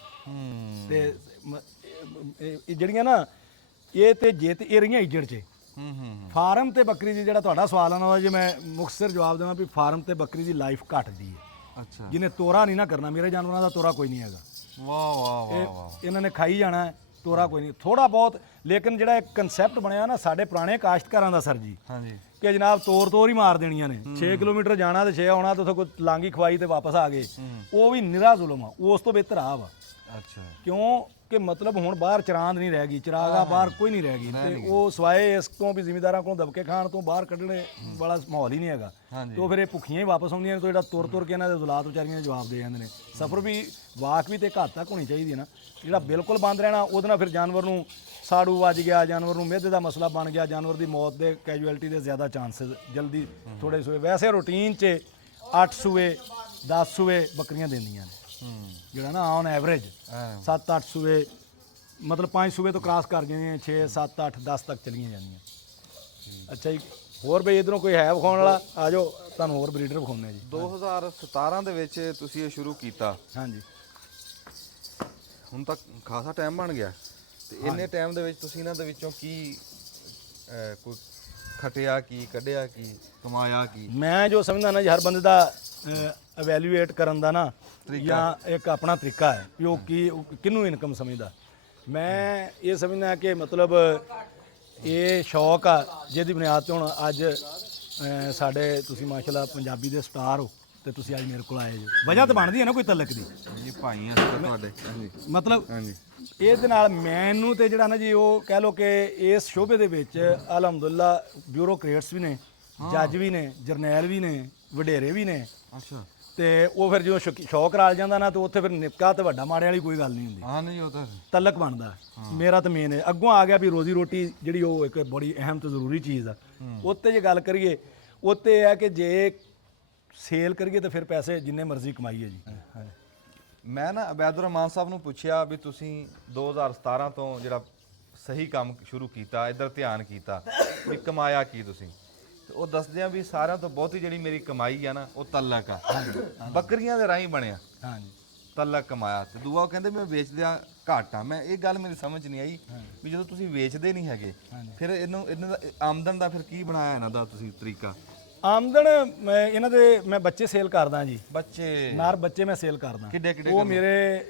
ਤੇ ਇਹ ਜਿਹੜੀਆਂ ਨਾ, ਇਹ ਤੇ ਜੇ ਤੇ ਇਹ ਰਹੀਆਂ ਇੱਜੜ 'ਚ। ਫਾਰਮ ਤੇ ਬੱਕਰੀ ਦੀ ਜਿਹੜਾ ਤੁਹਾਡਾ ਸਵਾਲ ਆਉਣਾ ਵਾ, ਜੇ ਮੈਂ ਮੁਖਤਸਰ ਜਵਾਬ ਦੇਵਾਂ ਵੀ ਫਾਰਮ ਤੇ ਬੱਕਰੀ ਦੀ ਲਾਈਫ ਘਟਦੀ ਹੈ। ਅੱਛਾ, ਜਿਹਨੇ ਤੋਰਾ ਨਹੀਂ ਨਾ ਕਰਨਾ, ਮੇਰੇ ਜਾਨਵਰਾਂ ਦਾ ਤੋਰਾ ਕੋਈ ਨਹੀਂ ਹੈਗਾ। ਵਾਹ ਵਾਹ ਵਾਹ, ਇਹਨਾਂ ਨੇ ਖਾਈ ਜਾਣਾ, ਤੋਰਾ ਕੋਈ ਨਹੀਂ, ਥੋੜਾ ਬਹੁਤ। ਲੇਕਿਨ ਜਿਹੜਾ ਇੱਕ ਕਨਸੈਪਟ ਬਣਿਆ ਨਾ ਸਾਡੇ ਪੁਰਾਣੇ ਕਾਸ਼ਤਕਾਰਾਂ ਦਾ ਸਰ ਜੀ, ਹਾਂਜੀ, ਕਿ ਜਨਾਬ ਤੋਰ ਹੀ ਮਾਰ ਦੇਣੀਆਂ ਨੇ। 6 ਕਿਲੋਮੀਟਰ ਜਾਣਾ ਤੇ 6 ਆਉਣਾ, ਤੇ ਉੱਥੇ ਕੋਈ ਲਾਂਗੀ ਖਵਾਈ ਤੇ ਵਾਪਸ ਆ ਗਏ, ਉਹ ਵੀ ਨਿਰਾ ਜ਼ੁਲਮ ਆ। ਉਸ ਤੋਂ ਬਿਹਤਰ ਆ ਵਾ। ਅੱਛਾ, ਕਿਉਂ ਕਿ ਮਤਲਬ ਹੁਣ ਬਾਹਰ ਚਰਾਂਦ ਨਹੀਂ ਰਹਿ ਗਈ, ਚਰਾਗਾ ਬਾਹਰ ਕੋਈ ਨਹੀਂ ਰਹਿ ਗਈ, ਤੇ ਉਹ ਸਵਾਏ ਇਸ ਤੋਂ ਵੀ ਜ਼ਿਮੀਂਦਾਰਾਂ ਕੋਲੋਂ ਦਬਕੇ ਖਾਣ ਤੋਂ ਬਾਹਰ ਕੱਢਣੇ ਵਾਲਾ ਮਾਹੌਲ ਹੀ ਨਹੀਂ ਹੈਗਾ। ਤੇ ਉਹ ਫਿਰ ਇਹ ਭੁੱਖੀਆਂ ਹੀ ਵਾਪਸ ਆਉਂਦੀਆਂ ਨੇ, ਤੋਂ ਜਿਹੜਾ ਤੁਰ ਕੇ ਇਹਨਾਂ ਦੇ ਜ਼ੁਲਾਤ ਵਿਚਾਰੀਆਂ ਦੇ ਜਵਾਬ ਦੇ ਜਾਂਦੇ ਨੇ। ਸਫਰ ਵੀ ਵਾਕ ਵੀ ਤੇ ਘੱਟ ਤੱਕ ਹੋਣੀ ਚਾਹੀਦੀ ਹੈ ਨਾ। ਜਿਹੜਾ ਬਿਲਕੁਲ ਬੰਦ ਰਹਿਣਾ, ਉਹਦੇ ਨਾਲ ਫਿਰ ਜਾਨਵਰ ਨੂੰ ਸਾੜੂ ਵੱਜ ਗਿਆ, ਜਾਨਵਰ ਨੂੰ ਮਿਹਦੇ ਦਾ ਮਸਲਾ ਬਣ ਗਿਆ, ਜਾਨਵਰ ਦੀ ਮੌਤ ਦੇ ਕੈਜੂਅਲਟੀ ਦੇ ਜ਼ਿਆਦਾ ਚਾਂਸਸ ਜਲਦੀ ਥੋੜੇ ਸੂਏ। ਵੈਸੇ ਰੂਟੀਨ 'ਚ 8 ਸੂਏ 10 ਸੂਏ ਬੱਕਰੀਆਂ ਦਿੰਦੀਆਂ ਨੇ, ਜਿਹੜਾ ਨਾ ਔਨ ਐਵਰੇਜ 7-8 ਸੂਏ, ਮਤਲਬ 5 ਸੂਏ ਤੋਂ ਕ੍ਰਾਸ ਕਰ ਜਾਂਦੀਆਂ, 6 7 8 10 ਤੱਕ ਚਲੀਆਂ ਜਾਂਦੀਆਂ। ਅੱਛਾ ਜੀ, ਹੋਰ ਬਈ ਇਧਰੋਂ ਕੋਈ ਹੈ ਵਿਖਾਉਣ ਵਾਲਾ? ਆ ਜਾਓ, ਤੁਹਾਨੂੰ ਹੋਰ ਬਰੀਡਰ ਵਿਖਾਉਂਦੇ ਜੀ। 2017 ਦੇ ਵਿੱਚ ਤੁਸੀਂ ਇਹ ਸ਼ੁਰੂ ਕੀਤਾ। ਹਾਂਜੀ, ਹੁਣ ਤੱਕ ਖਾਸਾ ਟਾਈਮ ਬਣ ਗਿਆ, ਤੇ ਇੰਨੇ ਟਾਈਮ ਦੇ ਵਿੱਚ ਤੁਸੀਂ ਇਹਨਾਂ ਦੇ ਵਿੱਚੋਂ ਕੀ ਕੋਈ ਖਟਿਆ, ਕੀ ਕੱਢਿਆ, ਕੀ ਕਮਾਇਆ, ਕੀ? ਮੈਂ ਜੋ ਸਮਝਦਾ ਨਾ ਜੀ, ਹਰ ਬੰਦੇ ਦਾ ਇਵੈਲੂਏਟ ਕਰਨ ਦਾ ਨਾ ਜਾਂ ਇੱਕ ਆਪਣਾ ਤਰੀਕਾ ਹੈ ਵੀ ਉਹ ਕਿਹਨੂੰ ਇਨਕਮ ਸਮਝਦਾ। ਮੈਂ ਇਹ ਸਮਝਦਾ ਕਿ ਮਤਲਬ ਇਹ ਸ਼ੌਕ ਆ ਜਿਹਦੀ ਬੁਨਿਆਦ 'ਤੇ ਹੁਣ ਅੱਜ ਸਾਡੇ ਤੁਸੀਂ ਮਾਸ਼ਾਅੱਲਾ ਪੰਜਾਬੀ ਦੇ ਸਟਾਰ ਹੋ, ਤੇ ਤੁਸੀਂ ਅੱਜ ਮੇਰੇ ਕੋਲ ਆਏ ਜੀ। ਵਜ੍ਹਾ ਤਾਂ ਬਣਦੀ ਹੈ ਨਾ ਕੋਈ ਤਲਕ ਦੀ ਜੀ, ਭਾਈ ਆ ਤੁਹਾਡੇ। ਮਤਲਬ ਇਹਦੇ ਨਾਲ ਮੈਨੂੰ ਤੇ ਜਿਹੜਾ ਨਾ ਜੀ, ਉਹ ਕਹਿ ਲਓ ਕਿ ਇਸ ਸ਼ੋਬੇ ਦੇ ਵਿੱਚ ਅਲਹਮਦੁਲਿਲਾ ਬਿਊਰੋਕਰੇਟਸ ਵੀ ਨੇ, ਜੱਜ ਵੀ ਨੇ, ਜਰਨੈਲ ਵੀ ਨੇ, ਵਡੇਰੇ ਵੀ ਨੇ। ਅੱਛਾ। ਤੇ ਉਹ ਫਿਰ ਜਦੋਂ ਸ਼ੌਕ ਰਲ ਜਾਂਦਾ ਨਾ ਤੇ ਉੱਥੇ ਫਿਰ ਨਿੱਕਾ ਤੇ ਵੱਡਾ ਮਾੜੇ ਵਾਲੀ ਕੋਈ ਗੱਲ ਨਹੀਂ ਹੁੰਦੀ, ਹਾਂ ਨਹੀਂ ਉਹ ਤਾਂ ਤਲਕ ਬਣਦਾ। ਮੇਰਾ ਤਾਂ ਮੇਨ ਹੈ। ਅੱਗੋਂ ਆ ਗਿਆ ਵੀ ਰੋਜ਼ੀ ਰੋਟੀ ਜਿਹੜੀ ਉਹ ਇੱਕ ਬੜੀ ਅਹਿਮ ਤੇ ਜ਼ਰੂਰੀ ਚੀਜ਼ ਆ। ਉੱਤੇ ਜੇ ਗੱਲ ਕਰੀਏ ਉੱਤੇ ਇਹ ਹੈ ਕਿ ਜੇ ਸੇਲ ਕਰੀਏ ਤਾਂ ਫਿਰ ਪੈਸੇ ਜਿੰਨੇ ਮਰਜ਼ੀ ਕਮਾਈਏ ਜੀ। ਮੈਂ ਨਾ ਅਬੈਦੁਰ ਰਹਿਮਾਨ ਸਾਹਿਬ ਨੂੰ ਪੁੱਛਿਆ ਵੀ ਤੁਸੀਂ 2017 ਤੋਂ ਜਿਹੜਾ ਸਹੀ ਕੰਮ ਸ਼ੁਰੂ ਕੀਤਾ, ਇੱਧਰ ਧਿਆਨ ਕੀਤਾ, ਵੀ ਕਮਾਇਆ ਕੀ ਤੁਸੀਂ? ਤੇ ਉਹ ਦੱਸਦੇ ਆ ਵੀ ਸਾਰਿਆਂ ਤੋਂ ਬਹੁਤੀ ਜਿਹੜੀ ਮੇਰੀ ਕਮਾਈ ਆ ਨਾ ਉਹ ਤਲਕ ਆ, ਬੱਕਰੀਆਂ ਦੇ ਰਾਹੀਂ ਬਣਿਆ। ਹਾਂਜੀ। ਤਲਕ ਕਮਾਇਆ। ਤੇ ਦੂਆ ਉਹ ਕਹਿੰਦੇ ਮੈਂ ਵੇਚਦਿਆਂ ਘੱਟ ਆ। ਮੈਂ ਇਹ ਗੱਲ ਮੇਰੀ ਸਮਝ ਨਹੀਂ ਆਈ ਵੀ ਜਦੋਂ ਤੁਸੀਂ ਵੇਚਦੇ ਨਹੀਂ ਹੈਗੇ ਫਿਰ ਇਹਨਾਂ ਦਾ ਆਮਦਨ ਦਾ ਫਿਰ ਕੀ ਬਣਾਇਆ ਇਹਨਾਂ ਦਾ ਤੁਸੀਂ ਤਰੀਕਾ? ਆਮਦਨ ਇਹਨਾਂ ਦੇ ਮੈਂ ਬੱਚੇ ਸੇਲ ਕਰਦਾ ਜੀ। ਬੱਚੇ ਨਾਰ ਬੱਚੇ ਮੈਂ ਸੇਲ ਕਰਦਾ। ਕਿੱਡੇ ਕਿੱਡੇ? ਉਹ ਮੇਰੇ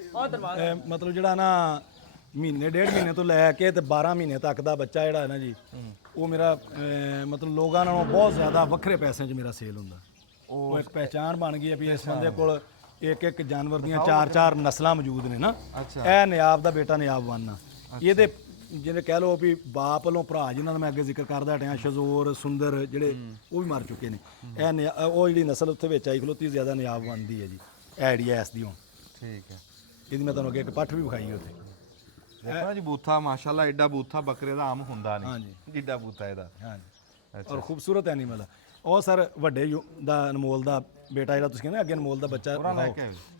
ਮਤਲਬ ਜਿਹੜਾ ਨਾ ਮਹੀਨੇ 1.5 ਮਹੀਨੇ ਤੋਂ ਲੈ ਕੇ ਤੇ 12 ਮਹੀਨੇ ਤੱਕ ਦਾ ਬੱਚਾ ਜਿਹੜਾ ਹੈ ਨਾ ਜੀ, ਉਹ ਮੇਰਾ ਮਤਲਬ ਲੋਕਾਂ ਨਾਲੋਂ ਬਹੁਤ ਜ਼ਿਆਦਾ ਵੱਖਰੇ ਪੈਸਿਆਂ 'ਚ ਮੇਰਾ ਸੇਲ ਹੁੰਦਾ। ਉਹ ਇੱਕ ਪਹਿਚਾਣ ਬਣ ਗਈ ਹੈ ਵੀ ਇਸ ਬੰਦੇ ਕੋਲ ਇੱਕ ਇੱਕ ਜਾਨਵਰ ਦੀਆਂ 4-4 ਨਸਲਾਂ ਮੌਜੂਦ ਨੇ ਨਾ। ਇਹ ਨਿਆਬ ਦਾ ਬੇਟਾ ਨਿਆਬ ਵਾਨਾ, ਇਹਦੇ ਜਿਹਨੇ ਕਹਿ ਲਓ ਵੀ ਬਾਪ ਵੱਲੋਂ ਭਰਾ ਜਿਨ੍ਹਾਂ ਦਾ ਮੈਂ ਅੱਗੇ ਜ਼ਿਕਰ ਕਰਦਾ ਹਟਿਆ, ਸ਼ਜ਼ੋਰ, ਸੁੰਦਰ, ਜਿਹੜੇ ਉਹ ਵੀ ਮਰ ਚੁੱਕੇ ਨੇ। ਇਹ ਉਹ ਜਿਹੜੀ ਨਸਲ ਉੱਥੇ ਵਿੱਚ ਆਈ ਖਲੋਤੀ ਜ਼ਿਆਦਾ ਨਿਆਬ ਬਣਦੀ ਹੈ ਜੀ, ਐਡੀਆ ਇਸ ਦੀ ਹੁਣ। ਠੀਕ ਹੈ। ਇਹਦੀ ਮੈਂ ਤੁਹਾਨੂੰ ਅੱਗੇ ਇੱਕ ਪੱਠ ਵੀ ਵਿਖਾਈ ਉੱਥੇ। ਦੇਖੋ ਨਾ ਜੀ ਬੂਥਾ, ਮਾਸ਼ਾਅੱਲਾ ਐਡਾ ਬੂਥਾ ਬੱਕਰੇ ਦਾ ਆਮ ਹੁੰਦਾ ਨਹੀਂ। ਹਾਂਜੀ। ਜਿੱਡਾ ਬੂਥਾ ਇਹਦਾ। ਹਾਂਜੀ। ਔਰ ਖੂਬਸੂਰਤ ਐਨੀਮਲ ਆ ਉਹ ਸਰ। ਵੱਡੇ ਦਾ ਅਨਮੋਲ ਦਾ ਬੇਟਾ ਜਿਹੜਾ ਤੁਸੀਂ ਕਹਿੰਦੇ ਅੱਗੇ ਅਨਮੋਲ ਦਾ ਬੱਚਾ,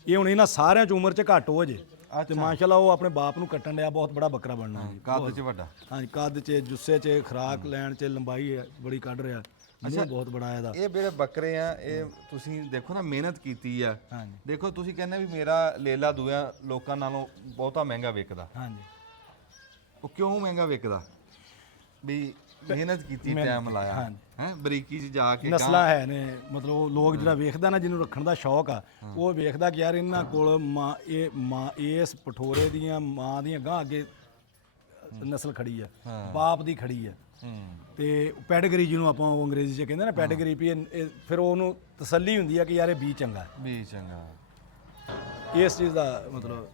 ਇਹ ਹੁਣ ਇਹਨਾਂ ਸਾਰਿਆਂ ਚ ਉਮਰ ਚ ਘੱਟ ਹੋ ਜੇ ਤੇ ਮਾਸ਼ਾਅੱਲਾ ਉਹ ਆਪਣੇ ਬਾਪ ਨੂੰ ਕੱਟਣ ਡਿਆ, ਬਹੁਤ ਬੜਾ ਬੱਕਰਾ ਬਣਨਾ ਜੀ। ਕੱਦ ਚ ਵੱਡਾ। ਹਾਂਜੀ, ਕੱਦ ਚ, ਜੁੱਸੇ ਚ, ਖੁਰਾਕ ਲੈਣ ਚ, ਲੰਬਾਈ ਬੜੀ ਕੱਢ ਰਿਹਾ। ਅੱਛਾ, ਬਹੁਤ ਬੜਾ ਇਹਦਾ। ਇਹ ਜਿਹੜੇ ਬੱਕਰੇ ਆ ਇਹ ਤੁਸੀਂ ਦੇਖੋ ਨਾ ਮਿਹਨਤ ਕੀਤੀ ਆ। ਹਾਂਜੀ। ਦੇਖੋ ਤੁਸੀਂ ਕਹਿੰਦੇ ਵੀ ਮੇਰਾ ਲੇਲਾ ਦੂਆ ਲੋਕਾਂ ਨਾਲੋਂ ਬਹੁਤਾ ਮਹਿੰਗਾ ਵਿਕਦਾ। ਹਾਂਜੀ। ਉਹ ਕਿਉਂ ਮਹਿੰਗਾ ਵਿਕਦਾ? ਵੀ ਮਿਹਨਤ ਕੀਤੀ, ਟਾਈਮ ਲਾਇਆ ਹੈ, ਬਰੀਕੀ 'ਚ ਜਾ ਕੇ ਨਸਲਾਂ ਹੈ ਨੇ। ਮਤਲਬ ਉਹ ਲੋਕ ਜਿਹੜਾ ਵੇਖਦਾ ਨਾ, ਜਿਹਨੂੰ ਰੱਖਣ ਦਾ ਸ਼ੌਕ ਆ, ਉਹ ਵੇਖਦਾ ਕਿ ਯਾਰ ਇਹਨਾਂ ਕੋਲ ਮਾਂ ਇਸ ਪਠੋਰੇ ਦੀਆਂ ਮਾਂ ਦੀਆਂ ਗਾਂ ਅੱਗੇ ਨਸਲ ਖੜੀ ਆ, ਬਾਪ ਦੀ ਖੜੀ ਆ। ਤੇ ਪੈਡਗਰੀ ਜਿਹਨੂੰ ਆਪਾਂ ਉਹ ਅੰਗਰੇਜ਼ੀ 'ਚ ਕਹਿੰਦੇ ਨਾ ਪੈਡਗਰੀ, ਵੀ ਫਿਰ ਉਹਨੂੰ ਤਸੱਲੀ ਹੁੰਦੀ ਆ ਕਿ ਯਾਰ ਇਹ ਬੀ ਚੰਗਾ, ਵੀ ਚੰਗਾ। ਇਸ ਚੀਜ਼ ਦਾ ਮਤਲਬ।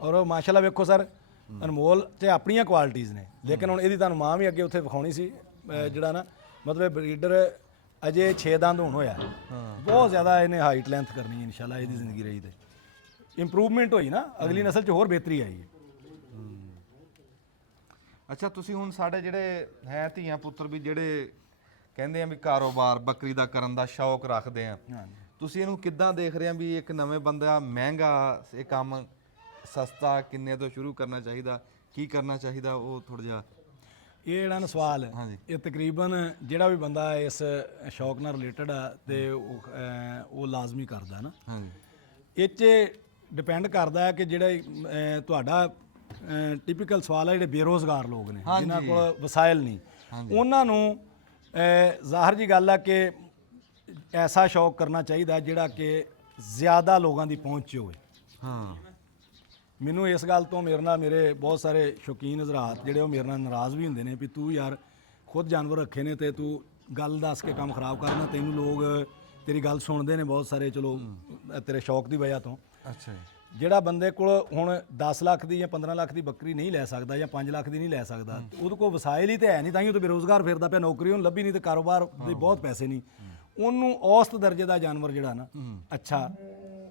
ਔਰ ਮਾਸ਼ਾਅੱਲਾ ਵੇਖੋ ਸਰ, ਅਨਮੋਲ ਤੇ ਆਪਣੀਆਂ ਕੁਆਲਿਟੀਆਂ ਨੇ, ਲੇਕਿਨ ਹੁਣ ਇਹਦੀ ਤੁਹਾਨੂੰ ਮਾਂ ਵੀ ਅੱਗੇ ਉੱਥੇ ਵਿਖਾਉਣੀ ਸੀ। ਜਿਹੜਾ ਨਾ ਮਤਲਬ ਬਰੀਡਰ ਅਜੇ 6 ਦੰਦ ਹੁਣ ਹੋਇਆ, ਬਹੁਤ ਜ਼ਿਆਦਾ ਇਹਨੇ ਹਾਈਟ ਲੈਂਥ ਕਰਨੀ ਹੈ ਇਨਸ਼ਾਅੱਲਾ। ਇਹਦੀ ਜ਼ਿੰਦਗੀ ਰਹੀ ਤੇ ਇੰਪਰੂਵਮੈਂਟ ਹੋਈ ਨਾ, ਅਗਲੀ ਨਸਲ 'ਚ ਹੋਰ ਬਿਹਤਰੀ ਆਈ ਹੈ। ਅੱਛਾ, ਤੁਸੀਂ ਹੁਣ ਸਾਡੇ ਜਿਹੜੇ ਹੈ ਧੀਆਂ ਪੁੱਤਰ ਵੀ ਜਿਹੜੇ ਕਹਿੰਦੇ ਆ ਵੀ ਕਾਰੋਬਾਰ ਬੱਕਰੀ ਦਾ ਕਰਨ ਦਾ ਸ਼ੌਕ ਰੱਖਦੇ ਆ, ਤੁਸੀਂ ਇਹਨੂੰ ਕਿੱਦਾਂ ਦੇਖ ਰਹੇ ਆ ਵੀ ਇੱਕ ਨਵੇਂ ਬੰਦਾ ਮਹਿੰਗਾ ਇਹ ਕੰਮ ਸਸਤਾ ਕਿੰਨੇ ਤੋਂ ਸ਼ੁਰੂ ਕਰਨਾ ਚਾਹੀਦਾ, ਕੀ ਕਰਨਾ ਚਾਹੀਦਾ, ਉਹ ਥੋੜਾ ਜਿਹਾ ਇਹ ਜਿਹੜਾ ਨਾ ਸਵਾਲ ਇਹ ਤਕਰੀਬਨ ਜਿਹੜਾ ਵੀ ਬੰਦਾ ਇਸ ਸ਼ੌਕ ਨਾਲ ਰਿਲੇਟਡ ਆ ਤੇ ਉਹ ਲਾਜ਼ਮੀ ਕਰਦਾ ਨਾ। ਇਹ 'ਚ ਡਿਪੈਂਡ ਕਰਦਾ ਹੈ ਕਿ ਜਿਹੜਾ ਤੁਹਾਡਾ ਟਿਪੀਕਲ ਸਵਾਲ ਹੈ, ਜਿਹੜੇ ਬੇਰੋਜ਼ਗਾਰ ਲੋਕ ਨੇ ਜਿਨ੍ਹਾਂ ਕੋਲ ਵਸਾਇਲ ਨਹੀਂ, ਉਹਨਾਂ ਨੂੰ ਜ਼ਾਹਰ ਜੀ ਗੱਲ ਆ ਕਿ ਐਸਾ ਸ਼ੌਕ ਕਰਨਾ ਚਾਹੀਦਾ ਜਿਹੜਾ ਕਿ ਜ਼ਿਆਦਾ ਲੋਕਾਂ ਦੀ ਪਹੁੰਚ 'ਚ ਹੋਵੇ। ਹਾਂ, ਮੈਨੂੰ ਇਸ ਗੱਲ ਤੋਂ ਮੇਰੇ ਬਹੁਤ ਸਾਰੇ ਸ਼ੌਕੀਨ ਹਜ਼ਰਾਤ ਜਿਹੜੇ ਉਹ ਮੇਰੇ ਨਾਲ ਨਾਰਾਜ਼ ਵੀ ਹੁੰਦੇ ਨੇ ਵੀ ਤੂੰ ਯਾਰ ਖੁਦ ਜਾਨਵਰ ਰੱਖੇ ਨੇ ਤੇ ਤੂੰ ਗੱਲ ਦੱਸ ਕੇ ਕੰਮ ਖਰਾਬ ਕਰਨਾ, ਤੈਨੂੰ ਲੋਕ ਤੇਰੀ ਗੱਲ ਸੁਣਦੇ ਨੇ ਬਹੁਤ ਸਾਰੇ, ਚਲੋ ਤੇਰੇ ਸ਼ੌਕ ਦੀ ਵਜ੍ਹਾ ਤੋਂ। ਅੱਛਾ। ਜਿਹੜਾ ਬੰਦੇ ਕੋਲ ਹੁਣ 10 ਲੱਖ ਦੀ ਜਾਂ 15 ਲੱਖ ਦੀ ਬੱਕਰੀ ਨਹੀਂ ਲੈ ਸਕਦਾ ਜਾਂ 5 ਲੱਖ ਦੀ ਨਹੀਂ ਲੈ ਸਕਦਾ, ਉਹਦੇ ਕੋਲ ਵਸਾਇਲ ਹੀ ਤੇ ਹੈ ਨਹੀਂ, ਤਾਂ ਹੀ ਉਹ ਬੇਰੋਜ਼ਗਾਰ ਫਿਰਦਾ ਪਿਆ, ਨੌਕਰੀ ਉਹਨੂੰ ਲੱਭੀ ਨਹੀਂ ਤੇ ਕਾਰੋਬਾਰ ਦੇ ਬਹੁਤ ਪੈਸੇ ਨਹੀਂ। ਉਹਨੂੰ ਔਸਤ ਦਰਜੇ ਦਾ ਜਾਨਵਰ ਜਿਹੜਾ ਨਾ ਅੱਛਾ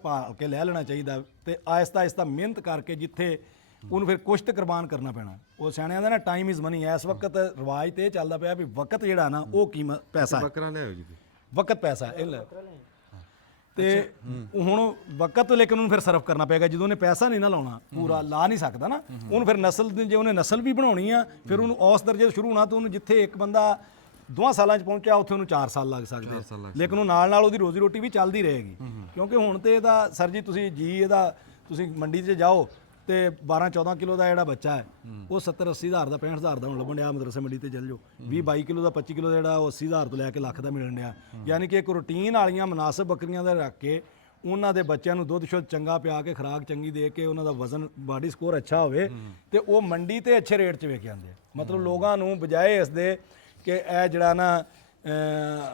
ਭਾਲ ਕੇ ਲੈ ਲੈਣਾ ਚਾਹੀਦਾ ਤੇ ਆਹਿਸਤਾ ਆਹਿਸਤਾ ਮਿਹਨਤ ਕਰਕੇ, ਜਿੱਥੇ ਉਹਨੂੰ ਫਿਰ ਕੁਛ ਤੇ ਕੁਰਬਾਨ ਕਰਨਾ ਪੈਣਾ। ਉਹ ਸਿਆਣਿਆਂ ਦਾ ਨਾ ਟਾਈਮ ਇਜ਼ ਮਨੀ। ਇਸ ਵਕਤ ਰਿਵਾਜ ਤੇ ਇਹ ਚੱਲਦਾ ਪਿਆ ਵੀ ਵਕਤ ਜਿਹੜਾ ਨਾ ਉਹ ਕੀਮਤ ਪੈਸਾ, ਬੱਕਰਾ ਲਿਆਓ ਜੀ, ਵਕਤ ਪੈਸਾ ਇਹ ਲੈ ਤੇ ਹੁਣ ਵਕਤ, ਲੇਕਿਨ ਉਹਨੂੰ ਫਿਰ ਸਰਫ ਕਰਨਾ ਪਏਗਾ। ਜਦੋਂ ਉਹਨੇ ਪੈਸਾ ਨਹੀਂ ਨਾ ਲਾਉਣਾ, ਪੂਰਾ ਲਾ ਨਹੀਂ ਸਕਦਾ ਨਾ ਉਹਨੂੰ, ਫਿਰ ਨਸਲ ਜੇ ਉਹਨੇ ਨਸਲ ਵੀ ਬਣਾਉਣੀ ਆ, ਫਿਰ ਉਹਨੂੰ ਔਸਤ ਦਰਜੇ ਤੋਂ ਸ਼ੁਰੂ ਹੋਣਾ, ਤਾਂ ਉਹਨੂੰ ਜਿੱਥੇ ਇੱਕ ਬੰਦਾ 2 ਸਾਲਾਂ 'ਚ ਪਹੁੰਚਿਆ ਉੱਥੇ ਉਹਨੂੰ 4 ਸਾਲ ਲੱਗ ਸਕਦੇ, ਲੇਕਿਨ ਉਹ ਨਾਲ ਉਹਦੀ ਰੋਜ਼ੀ ਰੋਟੀ ਵੀ ਚੱਲਦੀ ਰਹੇਗੀ। ਕਿਉਂਕਿ ਹੁਣ ਤੇ ਇਹਦਾ ਸਰ ਜੀ ਤੁਸੀਂ ਮੰਡੀ 'ਚ ਜਾਓ ਤੇ 12-14 ਕਿਲੋ ਦਾ ਜਿਹੜਾ ਬੱਚਾ ਹੈ ਉਹ 70-80 ਹਜ਼ਾਰ ਦਾ 65 ਹਜ਼ਾਰ ਦਾ ਹੁਣ ਲੱਭਣ ਡਿਆ। ਮਦਰਸਾ ਮੰਡੀ ਤੇ ਚੱਲ ਜਾਓ, 20-22 ਕਿਲੋ ਦਾ 25 ਕਿਲੋ ਦਾ ਜਿਹੜਾ ਉਹ 80 ਹਜ਼ਾਰ ਤੋਂ ਲੈ ਕੇ ਲੱਖ ਦਾ ਮਿਲਣ ਡਿਆ। ਯਾਨੀ ਕਿ ਇੱਕ ਰੂਟੀਨ ਵਾਲੀਆਂ ਮੁਨਾਸਬ ਬੱਕਰੀਆਂ ਦਾ ਰੱਖ ਕੇ ਉਹਨਾਂ ਦੇ ਬੱਚਿਆਂ ਨੂੰ ਦੁੱਧ ਸ਼ੁੱਧ ਚੰਗਾ ਪਿਆ ਕੇ, ਖੁਰਾਕ ਚੰਗੀ ਦੇ ਕੇ, ਉਹਨਾਂ ਦਾ ਵਜ਼ਨ ਬਾਡੀ ਸਕੋਰ ਅੱਛਾ ਹੋਵੇ ਤੇ ਉਹ ਮੰਡੀ ਤੇ ਅੱਛੇ ਰੇਟ 'ਚ ਵੇਚ ਜਾਂਦੇ ਆ। ਮਤਲਬ ਲੋਕਾਂ ਨੂੰ ਬਜਾਏ ਇਸ ਦੇ ਕਿ ਇਹ ਜਿਹੜਾ ਨਾ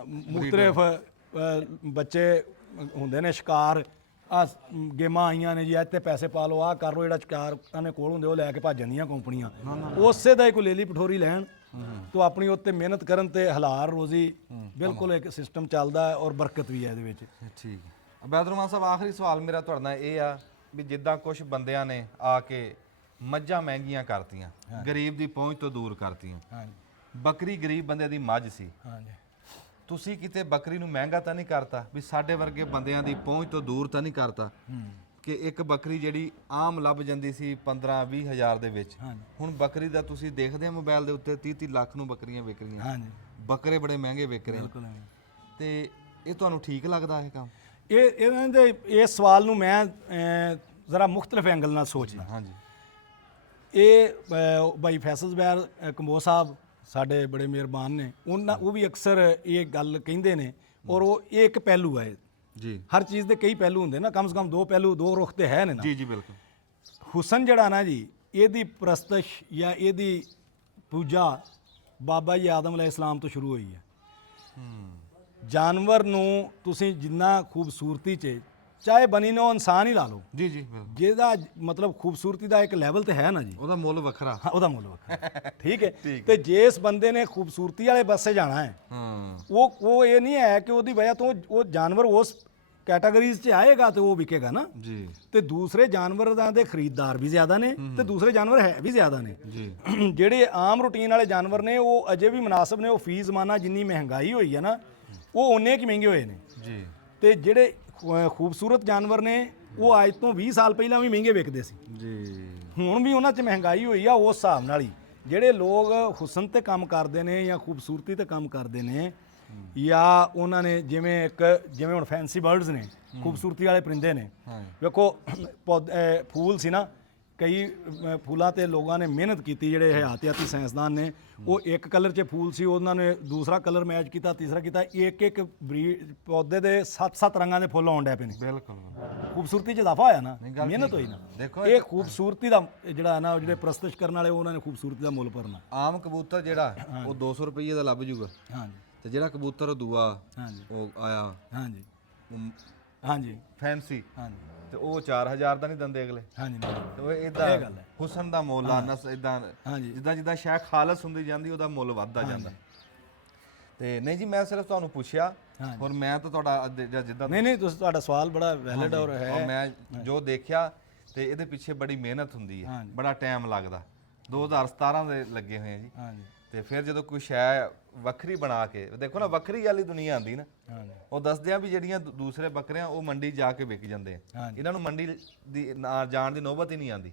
ਮੁਖਤਲਿਫ ਬੱਚੇ ਹੁੰਦੇ ਨੇ ਸ਼ਿਕਾਰ, ਆ ਗੇਮਾਂ ਆਈਆਂ ਨੇ ਜੀ, ਅੱਜ ਤੇ ਪੈਸੇ ਪਾ ਲਓ, ਆਹ ਕਰ ਲਓ, ਜਿਹੜਾ ਸ਼ਿਕਾਰ ਨੇ ਕੋਲ ਹੁੰਦੇ ਉਹ ਲੈ ਕੇ ਭੱਜ ਜਾਂਦੀਆਂ ਕੰਪਨੀਆਂ, ਉਸੇ ਦਾ ਹੀ ਕੋਈ ਲੇਲੀ ਪਠੋਰੀ ਲੈਣ ਤੋ ਆਪਣੀ ਉੱਤੇ ਮਿਹਨਤ ਕਰਨ ਤੇ ਹਲਾਲ ਰੋਜ਼ੀ ਬਿਲਕੁਲ ਇੱਕ ਸਿਸਟਮ ਚੱਲਦਾ ਹੈ ਔਰ ਬਰਕਤ ਵੀ ਹੈ ਇਹਦੇ ਵਿੱਚ। ਠੀਕ ਹੈ ਬੈਦਰਮਾਨ ਸਾਹਿਬ, ਆਖਰੀ ਸਵਾਲ ਮੇਰਾ ਤੁਹਾਡੇ ਨਾਲ ਇਹ ਆ ਵੀ ਜਿੱਦਾਂ ਕੁਝ ਬੰਦਿਆਂ ਨੇ ਆ ਕੇ ਮੱਝਾਂ ਮਹਿੰਗੀਆਂ ਕਰਤੀਆਂ, ਗਰੀਬ ਦੀ ਪਹੁੰਚ ਤੋਂ ਦੂਰ ਕਰਤੀਆਂ। ਹਾਂਜੀ ਬੱਕਰੀ ਗਰੀਬ ਬੰਦੇ ਦੀ ਮੱਝ ਸੀ, ਹਾਂਜੀ ਤੁਸੀਂ ਕਿਤੇ ਬੱਕਰੀ ਨੂੰ ਮਹਿੰਗਾ ਤਾਂ ਨਹੀਂ ਕਰਤਾ ਵੀ ਸਾਡੇ ਵਰਗੇ ਬੰਦਿਆਂ ਦੀ ਪਹੁੰਚ ਤੋਂ ਦੂਰ ਤਾਂ ਨਹੀਂ ਕਰਤਾ ਕਿ ਇੱਕ ਬੱਕਰੀ ਜਿਹੜੀ ਆਮ ਲੱਭ ਜਾਂਦੀ ਸੀ 15-20 ਹਜ਼ਾਰ ਦੇ ਵਿੱਚ, ਹੁਣ ਬੱਕਰੀ ਦਾ ਤੁਸੀਂ ਦੇਖਦੇ ਆ ਮੋਬਾਈਲ ਦੇ ਉੱਤੇ 30-30 ਲੱਖ ਨੂੰ ਬੱਕਰੀਆਂ ਵਿਕ ਰਹੀਆਂ। ਹਾਂਜੀ ਬੱਕਰੇ ਬੜੇ ਮਹਿੰਗੇ ਵਿਕ ਰਹੇ ਬਿਲਕੁਲ। ਤੇ ਇਹ ਤੁਹਾਨੂੰ ਠੀਕ ਲੱਗਦਾ ਇਹ ਕੰਮ? ਇਹਨਾਂ ਦੇ ਇਸ ਸਵਾਲ ਨੂੰ ਮੈਂ ਜ਼ਰਾ ਮੁਖਤਲਿਫ ਐਂਗਲ ਨਾਲ ਸੋਚਦਾ। ਹਾਂਜੀ ਇਹ ਭਾਈ ਫੈਸਲ ਜ਼ਬੈਰ ਕੰਬੋ ਸਾਹਿਬ ਸਾਡੇ ਬੜੇ ਮਿਹਰਬਾਨ ਨੇ, ਉਹ ਵੀ ਅਕਸਰ ਇਹ ਗੱਲ ਕਹਿੰਦੇ ਨੇ ਔਰ ਉਹ ਇਹ ਇੱਕ ਪਹਿਲੂ ਹੈ ਜੀ। ਹਰ ਚੀਜ਼ ਦੇ ਕਈ ਪਹਿਲੂ ਹੁੰਦੇ ਨਾ, ਕਮ ਸੇ ਕਮ 2 ਪਹਿਲੂ 2 ਰੁਖ ਤੇ ਹੈ ਨੇ ਨਾ। ਜੀ ਜੀ ਬਿਲਕੁਲ। ਹੁਸਨ ਜਿਹੜਾ ਨਾ ਜੀ, ਇਹਦੀ ਪ੍ਰਸਤਸ਼ ਜਾਂ ਇਹਦੀ ਪੂਜਾ ਬਾਬਾ ਜੀ ਆਦਮ ਅਲੈਹਿਸਲਾਮ ਤੋਂ ਸ਼ੁਰੂ ਹੋਈ ਹੈ। ਜਾਨਵਰ ਨੂੰ ਤੁਸੀਂ ਜਿੰਨਾ ਖੂਬਸੂਰਤੀ 'ਚ, ਚਾਹੇ ਬਣੀ ਨੂੰ ਇਨਸਾਨ ਹੀ ਲਾ ਲਓ, ਜੀ ਜੀ ਬਿਲਕੁਲ, ਜਿਹਦਾ ਮਤਲਬ ਖੂਬਸੂਰਤੀ ਦਾ ਇੱਕ ਲੈਵਲ ਤੇ ਹੈ ਨਾ ਜੀ, ਉਹਦਾ ਮੁੱਲ ਵੱਖਰਾ। ਹਾਂ ਉਹਦਾ ਮੁੱਲ ਵੱਖਰਾ। ਠੀਕ ਹੈ। ਤੇ ਜਿਸ ਬੰਦੇ ਨੇ ਖੂਬਸੂਰਤੀ ਵਾਲੇ ਪਾਸੇ ਜਾਣਾ ਹੈ, ਉਹ ਇਹ ਨਹੀਂ ਹੈ ਕਿ ਉਹਦੀ ਵਜ੍ਹਾ ਤੋਂ ਉਹ ਜਾਨਵਰ ਉਸ ਕੈਟਾਗਰੀਜ਼ 'ਚ ਆਏਗਾ ਤੇ ਉਹ ਵਿਕੇਗਾ ਨਾ ਜੀ। ਤੇ ਦੂਸਰੇ ਜਾਨਵਰਾਂ ਦੇ ਖਰੀਦਦਾਰ ਵੀ ਜ਼ਿਆਦਾ ਨੇ ਤੇ ਦੂਸਰੇ ਜਾਨਵਰ ਹੈ ਵੀ ਜ਼ਿਆਦਾ ਨੇ ਜੀ। ਜਿਹੜੇ ਆਮ ਰੂਟੀਨ ਵਾਲੇ ਜਾਨਵਰ ਨੇ ਉਹ ਅਜੇ ਵੀ ਮੁਨਾਸਬ ਨੇ। ਉਹ ਫੀ ਜ਼ਮਾਨਾ ਜਿੰਨੀ ਮਹਿੰਗਾਈ ਹੋਈ ਹੈ ਨਾ, ਉਹ ਓਨੇ ਕੀ ਮਹਿੰਗੇ ਹੋਏ ਨੇ ਜੀ। ਤੇ ਜਿਹੜੇ ਖੂਬਸੂਰਤ ਜਾਨਵਰ ਨੇ ਉਹ ਅੱਜ ਤੋਂ 20 ਸਾਲ ਪਹਿਲਾਂ ਵੀ ਮਹਿੰਗੇ ਵਿਕਦੇ ਸੀ ਜੀ। ਹੁਣ ਵੀ ਉਹਨਾਂ 'ਚ ਮਹਿੰਗਾਈ ਹੋਈ ਆ। ਉਸ ਹਿਸਾਬ ਨਾਲ ਹੀ ਜਿਹੜੇ ਲੋਕ ਹੁਸਨ ਤੇ ਕੰਮ ਕਰਦੇ ਨੇ ਜਾਂ ਖੂਬਸੂਰਤੀ ਤੇ ਕੰਮ ਕਰਦੇ ਨੇ, ਜਾਂ ਉਹਨਾਂ ਨੇ ਜਿਵੇਂ ਹੁਣ ਫੈਂਸੀ ਬਰਡਸ ਨੇ, ਖੂਬਸੂਰਤੀ ਵਾਲੇ ਪਰਿੰਦੇ ਨੇ। ਵੇਖੋ ਫੂਲ ਸੀ ਨਾ, ਕਈ ਫੁੱਲਾਂ ਤੇ ਲੋਕਾਂ ਨੇ ਮਿਹਨਤ ਕੀਤੀ, ਜਿਹੜੇ ਹਯਾਤਿਆਤੀ ਸਾਇੰਸਦਾਨ ਨੇ, ਉਹ ਇੱਕ ਕਲਰ 'ਚ ਫੂਲ ਸੀ, ਉਹਨਾਂ ਨੇ ਦੂਸਰਾ ਕਲਰ ਮੈਚ ਕੀਤਾ, ਤੀਸਰਾ ਕੀਤਾ, ਇੱਕ ਪੌਦੇ ਦੇ 7-7 ਰੰਗਾਂ ਦੇ ਫੁੱਲ ਆਉਣ ਡੈ ਪਏ ਨੇ। ਬਿਲਕੁਲ। ਖੂਬਸੂਰਤੀ 'ਚ ਇਜ਼ਾਫਾ ਹੋਇਆ ਨਾ, ਮਿਹਨਤ ਹੋਈ ਨਾ। ਦੇਖੋ ਇਹ ਖੂਬਸੂਰਤੀ ਦਾ ਜਿਹੜਾ ਨਾ, ਜਿਹੜੇ ਪ੍ਰਸਤਸ਼ ਕਰਨ ਵਾਲੇ ਉਹਨਾਂ ਨੇ ਖੂਬਸੂਰਤੀ ਦਾ ਮੁੱਲ ਭਰਨਾ। ਆਮ ਕਬੂਤਰ ਜਿਹੜਾ ਉਹ 200 ਰੁਪਏ ਦਾ ਲੱਭ ਜੂਗਾ। ਹਾਂਜੀ। ਤੇ ਜਿਹੜਾ ਕਬੂਤਰ ਦੂਆ ਹਾਂਜੀ ਉਹ ਆਇਆ ਹਾਂਜੀ ਹਾਂਜੀ ਫੈਂਸੀ, ਹਾਂਜੀ ਤੇ ਉਹ 4000 ਦਾ ਨਹੀਂ ਦਿੰਦੇ ਅਗਲੇ। ਹਾਂਜੀ ਤੇ ਉਹ ਇਦਾਂ ਹੁਸਨ ਦਾ ਮੁੱਲ ਆ ਨਸ ਇਦਾਂ, ਹਾਂਜੀ। ਜਿੱਦਾਂ ਜਿੱਦਾਂ ਸ਼ੈ ਖਾਲਸ ਹੁੰਦੀ ਜਾਂਦੀ ਉਹਦਾ ਮੁੱਲ ਵੱਧਦਾ ਜਾਂਦਾ। ਤੇ ਨਹੀਂ ਜੀ, ਮੈਂ ਸਿਰਫ ਤੁਹਾਨੂੰ ਪੁੱਛਿਆ, ਹੁਣ ਮੈਂ ਤਾਂ ਤੁਹਾਡਾ ਜਿੱਦਾਂ ਨਹੀਂ ਤੁਸੀਂ, ਤੁਹਾਡਾ ਸਵਾਲ ਬੜਾ ਵੈਲਿਡ ਔਰ ਹੈ। ਮੈਂ ਜੋ ਦੇਖਿਆ ਤੇ ਇਹਦੇ ਪਿੱਛੇ ਬੜੀ ਮਿਹਨਤ ਹੁੰਦੀ ਹੈ, ਬੜਾ ਟਾਈਮ ਲੱਗਦਾ। 2017 ਦੇ ਲੱਗੇ ਹੋਏ ਆ ਜੀ। ਹਾਂਜੀ। ਤੇ ਫਿਰ ਜਦੋਂ ਕੋਈ ਸ਼ੈ ਵੱਖਰੀ ਬਣਾ ਕੇ ਦੇਖੋ ਨਾ, ਵੱਖਰੀ ਵਾਲੀ ਦੁਨੀਆ ਆਂਦੀ ਨਾ, ਉਹ ਦੱਸਦੇ ਆ ਵੀ ਜਿਹੜੀਆਂ ਦੂਸਰੇ ਬੱਕਰੀਆਂ ਉਹ ਮੰਡੀ ਜਾ ਕੇ ਵਿਕ ਜਾਂਦੇ ਆ, ਇਹਨਾਂ ਨੂੰ ਮੰਡੀ ਦੀ ਨਾ ਜਾਣ ਦੀ ਨੌਬਤ ਹੀ ਨਹੀਂ ਆਂਦੀ।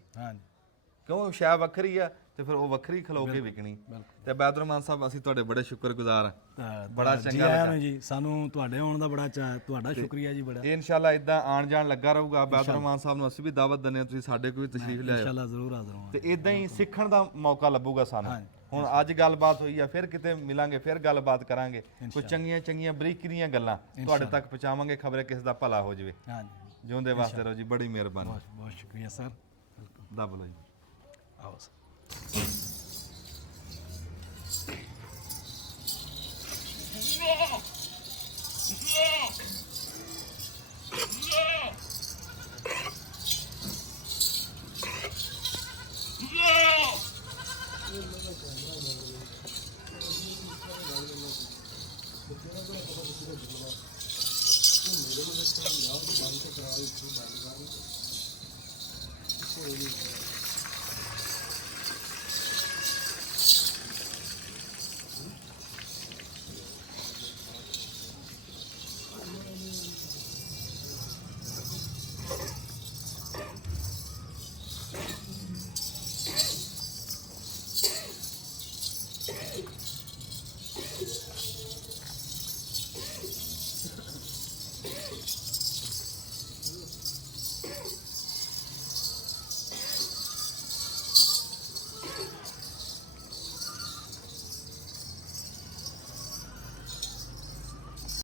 ਕਿਉਂ? ਸ਼ੈ ਵੱਖਰੀ ਆ ਤੇ ਫਿਰ ਉਹ ਵੱਖਰੀ ਖਲੋ ਕੇ ਵਿਕਣੀ। ਤੇ ਬੈਦਰਮਾਨ ਸਾਹਿਬ, ਅਸੀਂ ਤੁਹਾਡੇ ਬੜੇ ਸ਼ੁਕਰਗੁਜ਼ਾਰ ਆ, ਬੜਾ ਚੰਗਾ ਲੱਗਾ ਜੀ। ਸਾਨੂੰ ਤੁਹਾਡੇ ਆਉਣ ਦਾ ਬੜਾ ਚਾਅ, ਤੁਹਾਡਾ ਸ਼ੁਕਰੀਆ ਜੀ ਬੜਾ। ਇਹ ਇਨਸ਼ਾਅੱਲਾ ਇਦਾਂ ਆਣ ਜਾਣ ਲੱਗਾ ਰਹੂਗਾ। ਬੈਦਰਮਾਨ ਸਾਹਿਬ ਨੂੰ ਅਸੀਂ ਵੀ ਦਾਵਤ ਦਿੰਦੇ ਆ, ਤੁਸੀਂ ਸਾਡੇ ਕੋਲ ਵੀ ਤਸ਼ਰੀਫ ਲਿਆਓ। ਇਨਸ਼ਾਅੱਲਾ ਜ਼ਰੂਰ ਹਾਜ਼ਰ ਹੋਵਾਂਗੇ। ਤੇ ਇਦਾਂ ਹੀ ਸਿੱਖਣ ਦਾ ਮੌਕਾ ਲੱਭੂਗਾ ਸਾਨੂੰ। ਹੁਣ ਅੱਜ ਗੱਲਬਾਤ ਹੋਈ ਆ, ਫਿਰ ਕਿਤੇ ਮਿਲਾਂਗੇ, ਫਿਰ ਗੱਲਬਾਤ ਕਰਾਂਗੇ, ਕੋਈ ਚੰਗੀਆਂ ਚੰਗੀਆਂ ਬਰੀਕੀਆਂ ਗੱਲਾਂ ਤੁਹਾਡੇ ਤੱਕ ਪਹੁੰਚਾਵਾਂਗੇ। ਖਬਰੇ ਕਿਸੇ ਦਾ ਭਲਾ ਹੋ ਜਾਵੇ। ਹਾਂਜੀ। ਜਿਉਂਦੇ ਵਾਸਤੇ ਰਹੋ ਜੀ, ਬੜੀ ਮਿਹਰਬਾਨੀ। ਬਹੁਤ ਸ਼ੁਕਰੀਆ ਸਰ। ਦੱਬ ਲਓ ਜੀ। ਆਓ ਸਰ। ਮੇਰੇ ਨੂੰ ਬੰਦ ਕਰਾ ਦਿੱਤੀ ਬੰਦ ਕਰ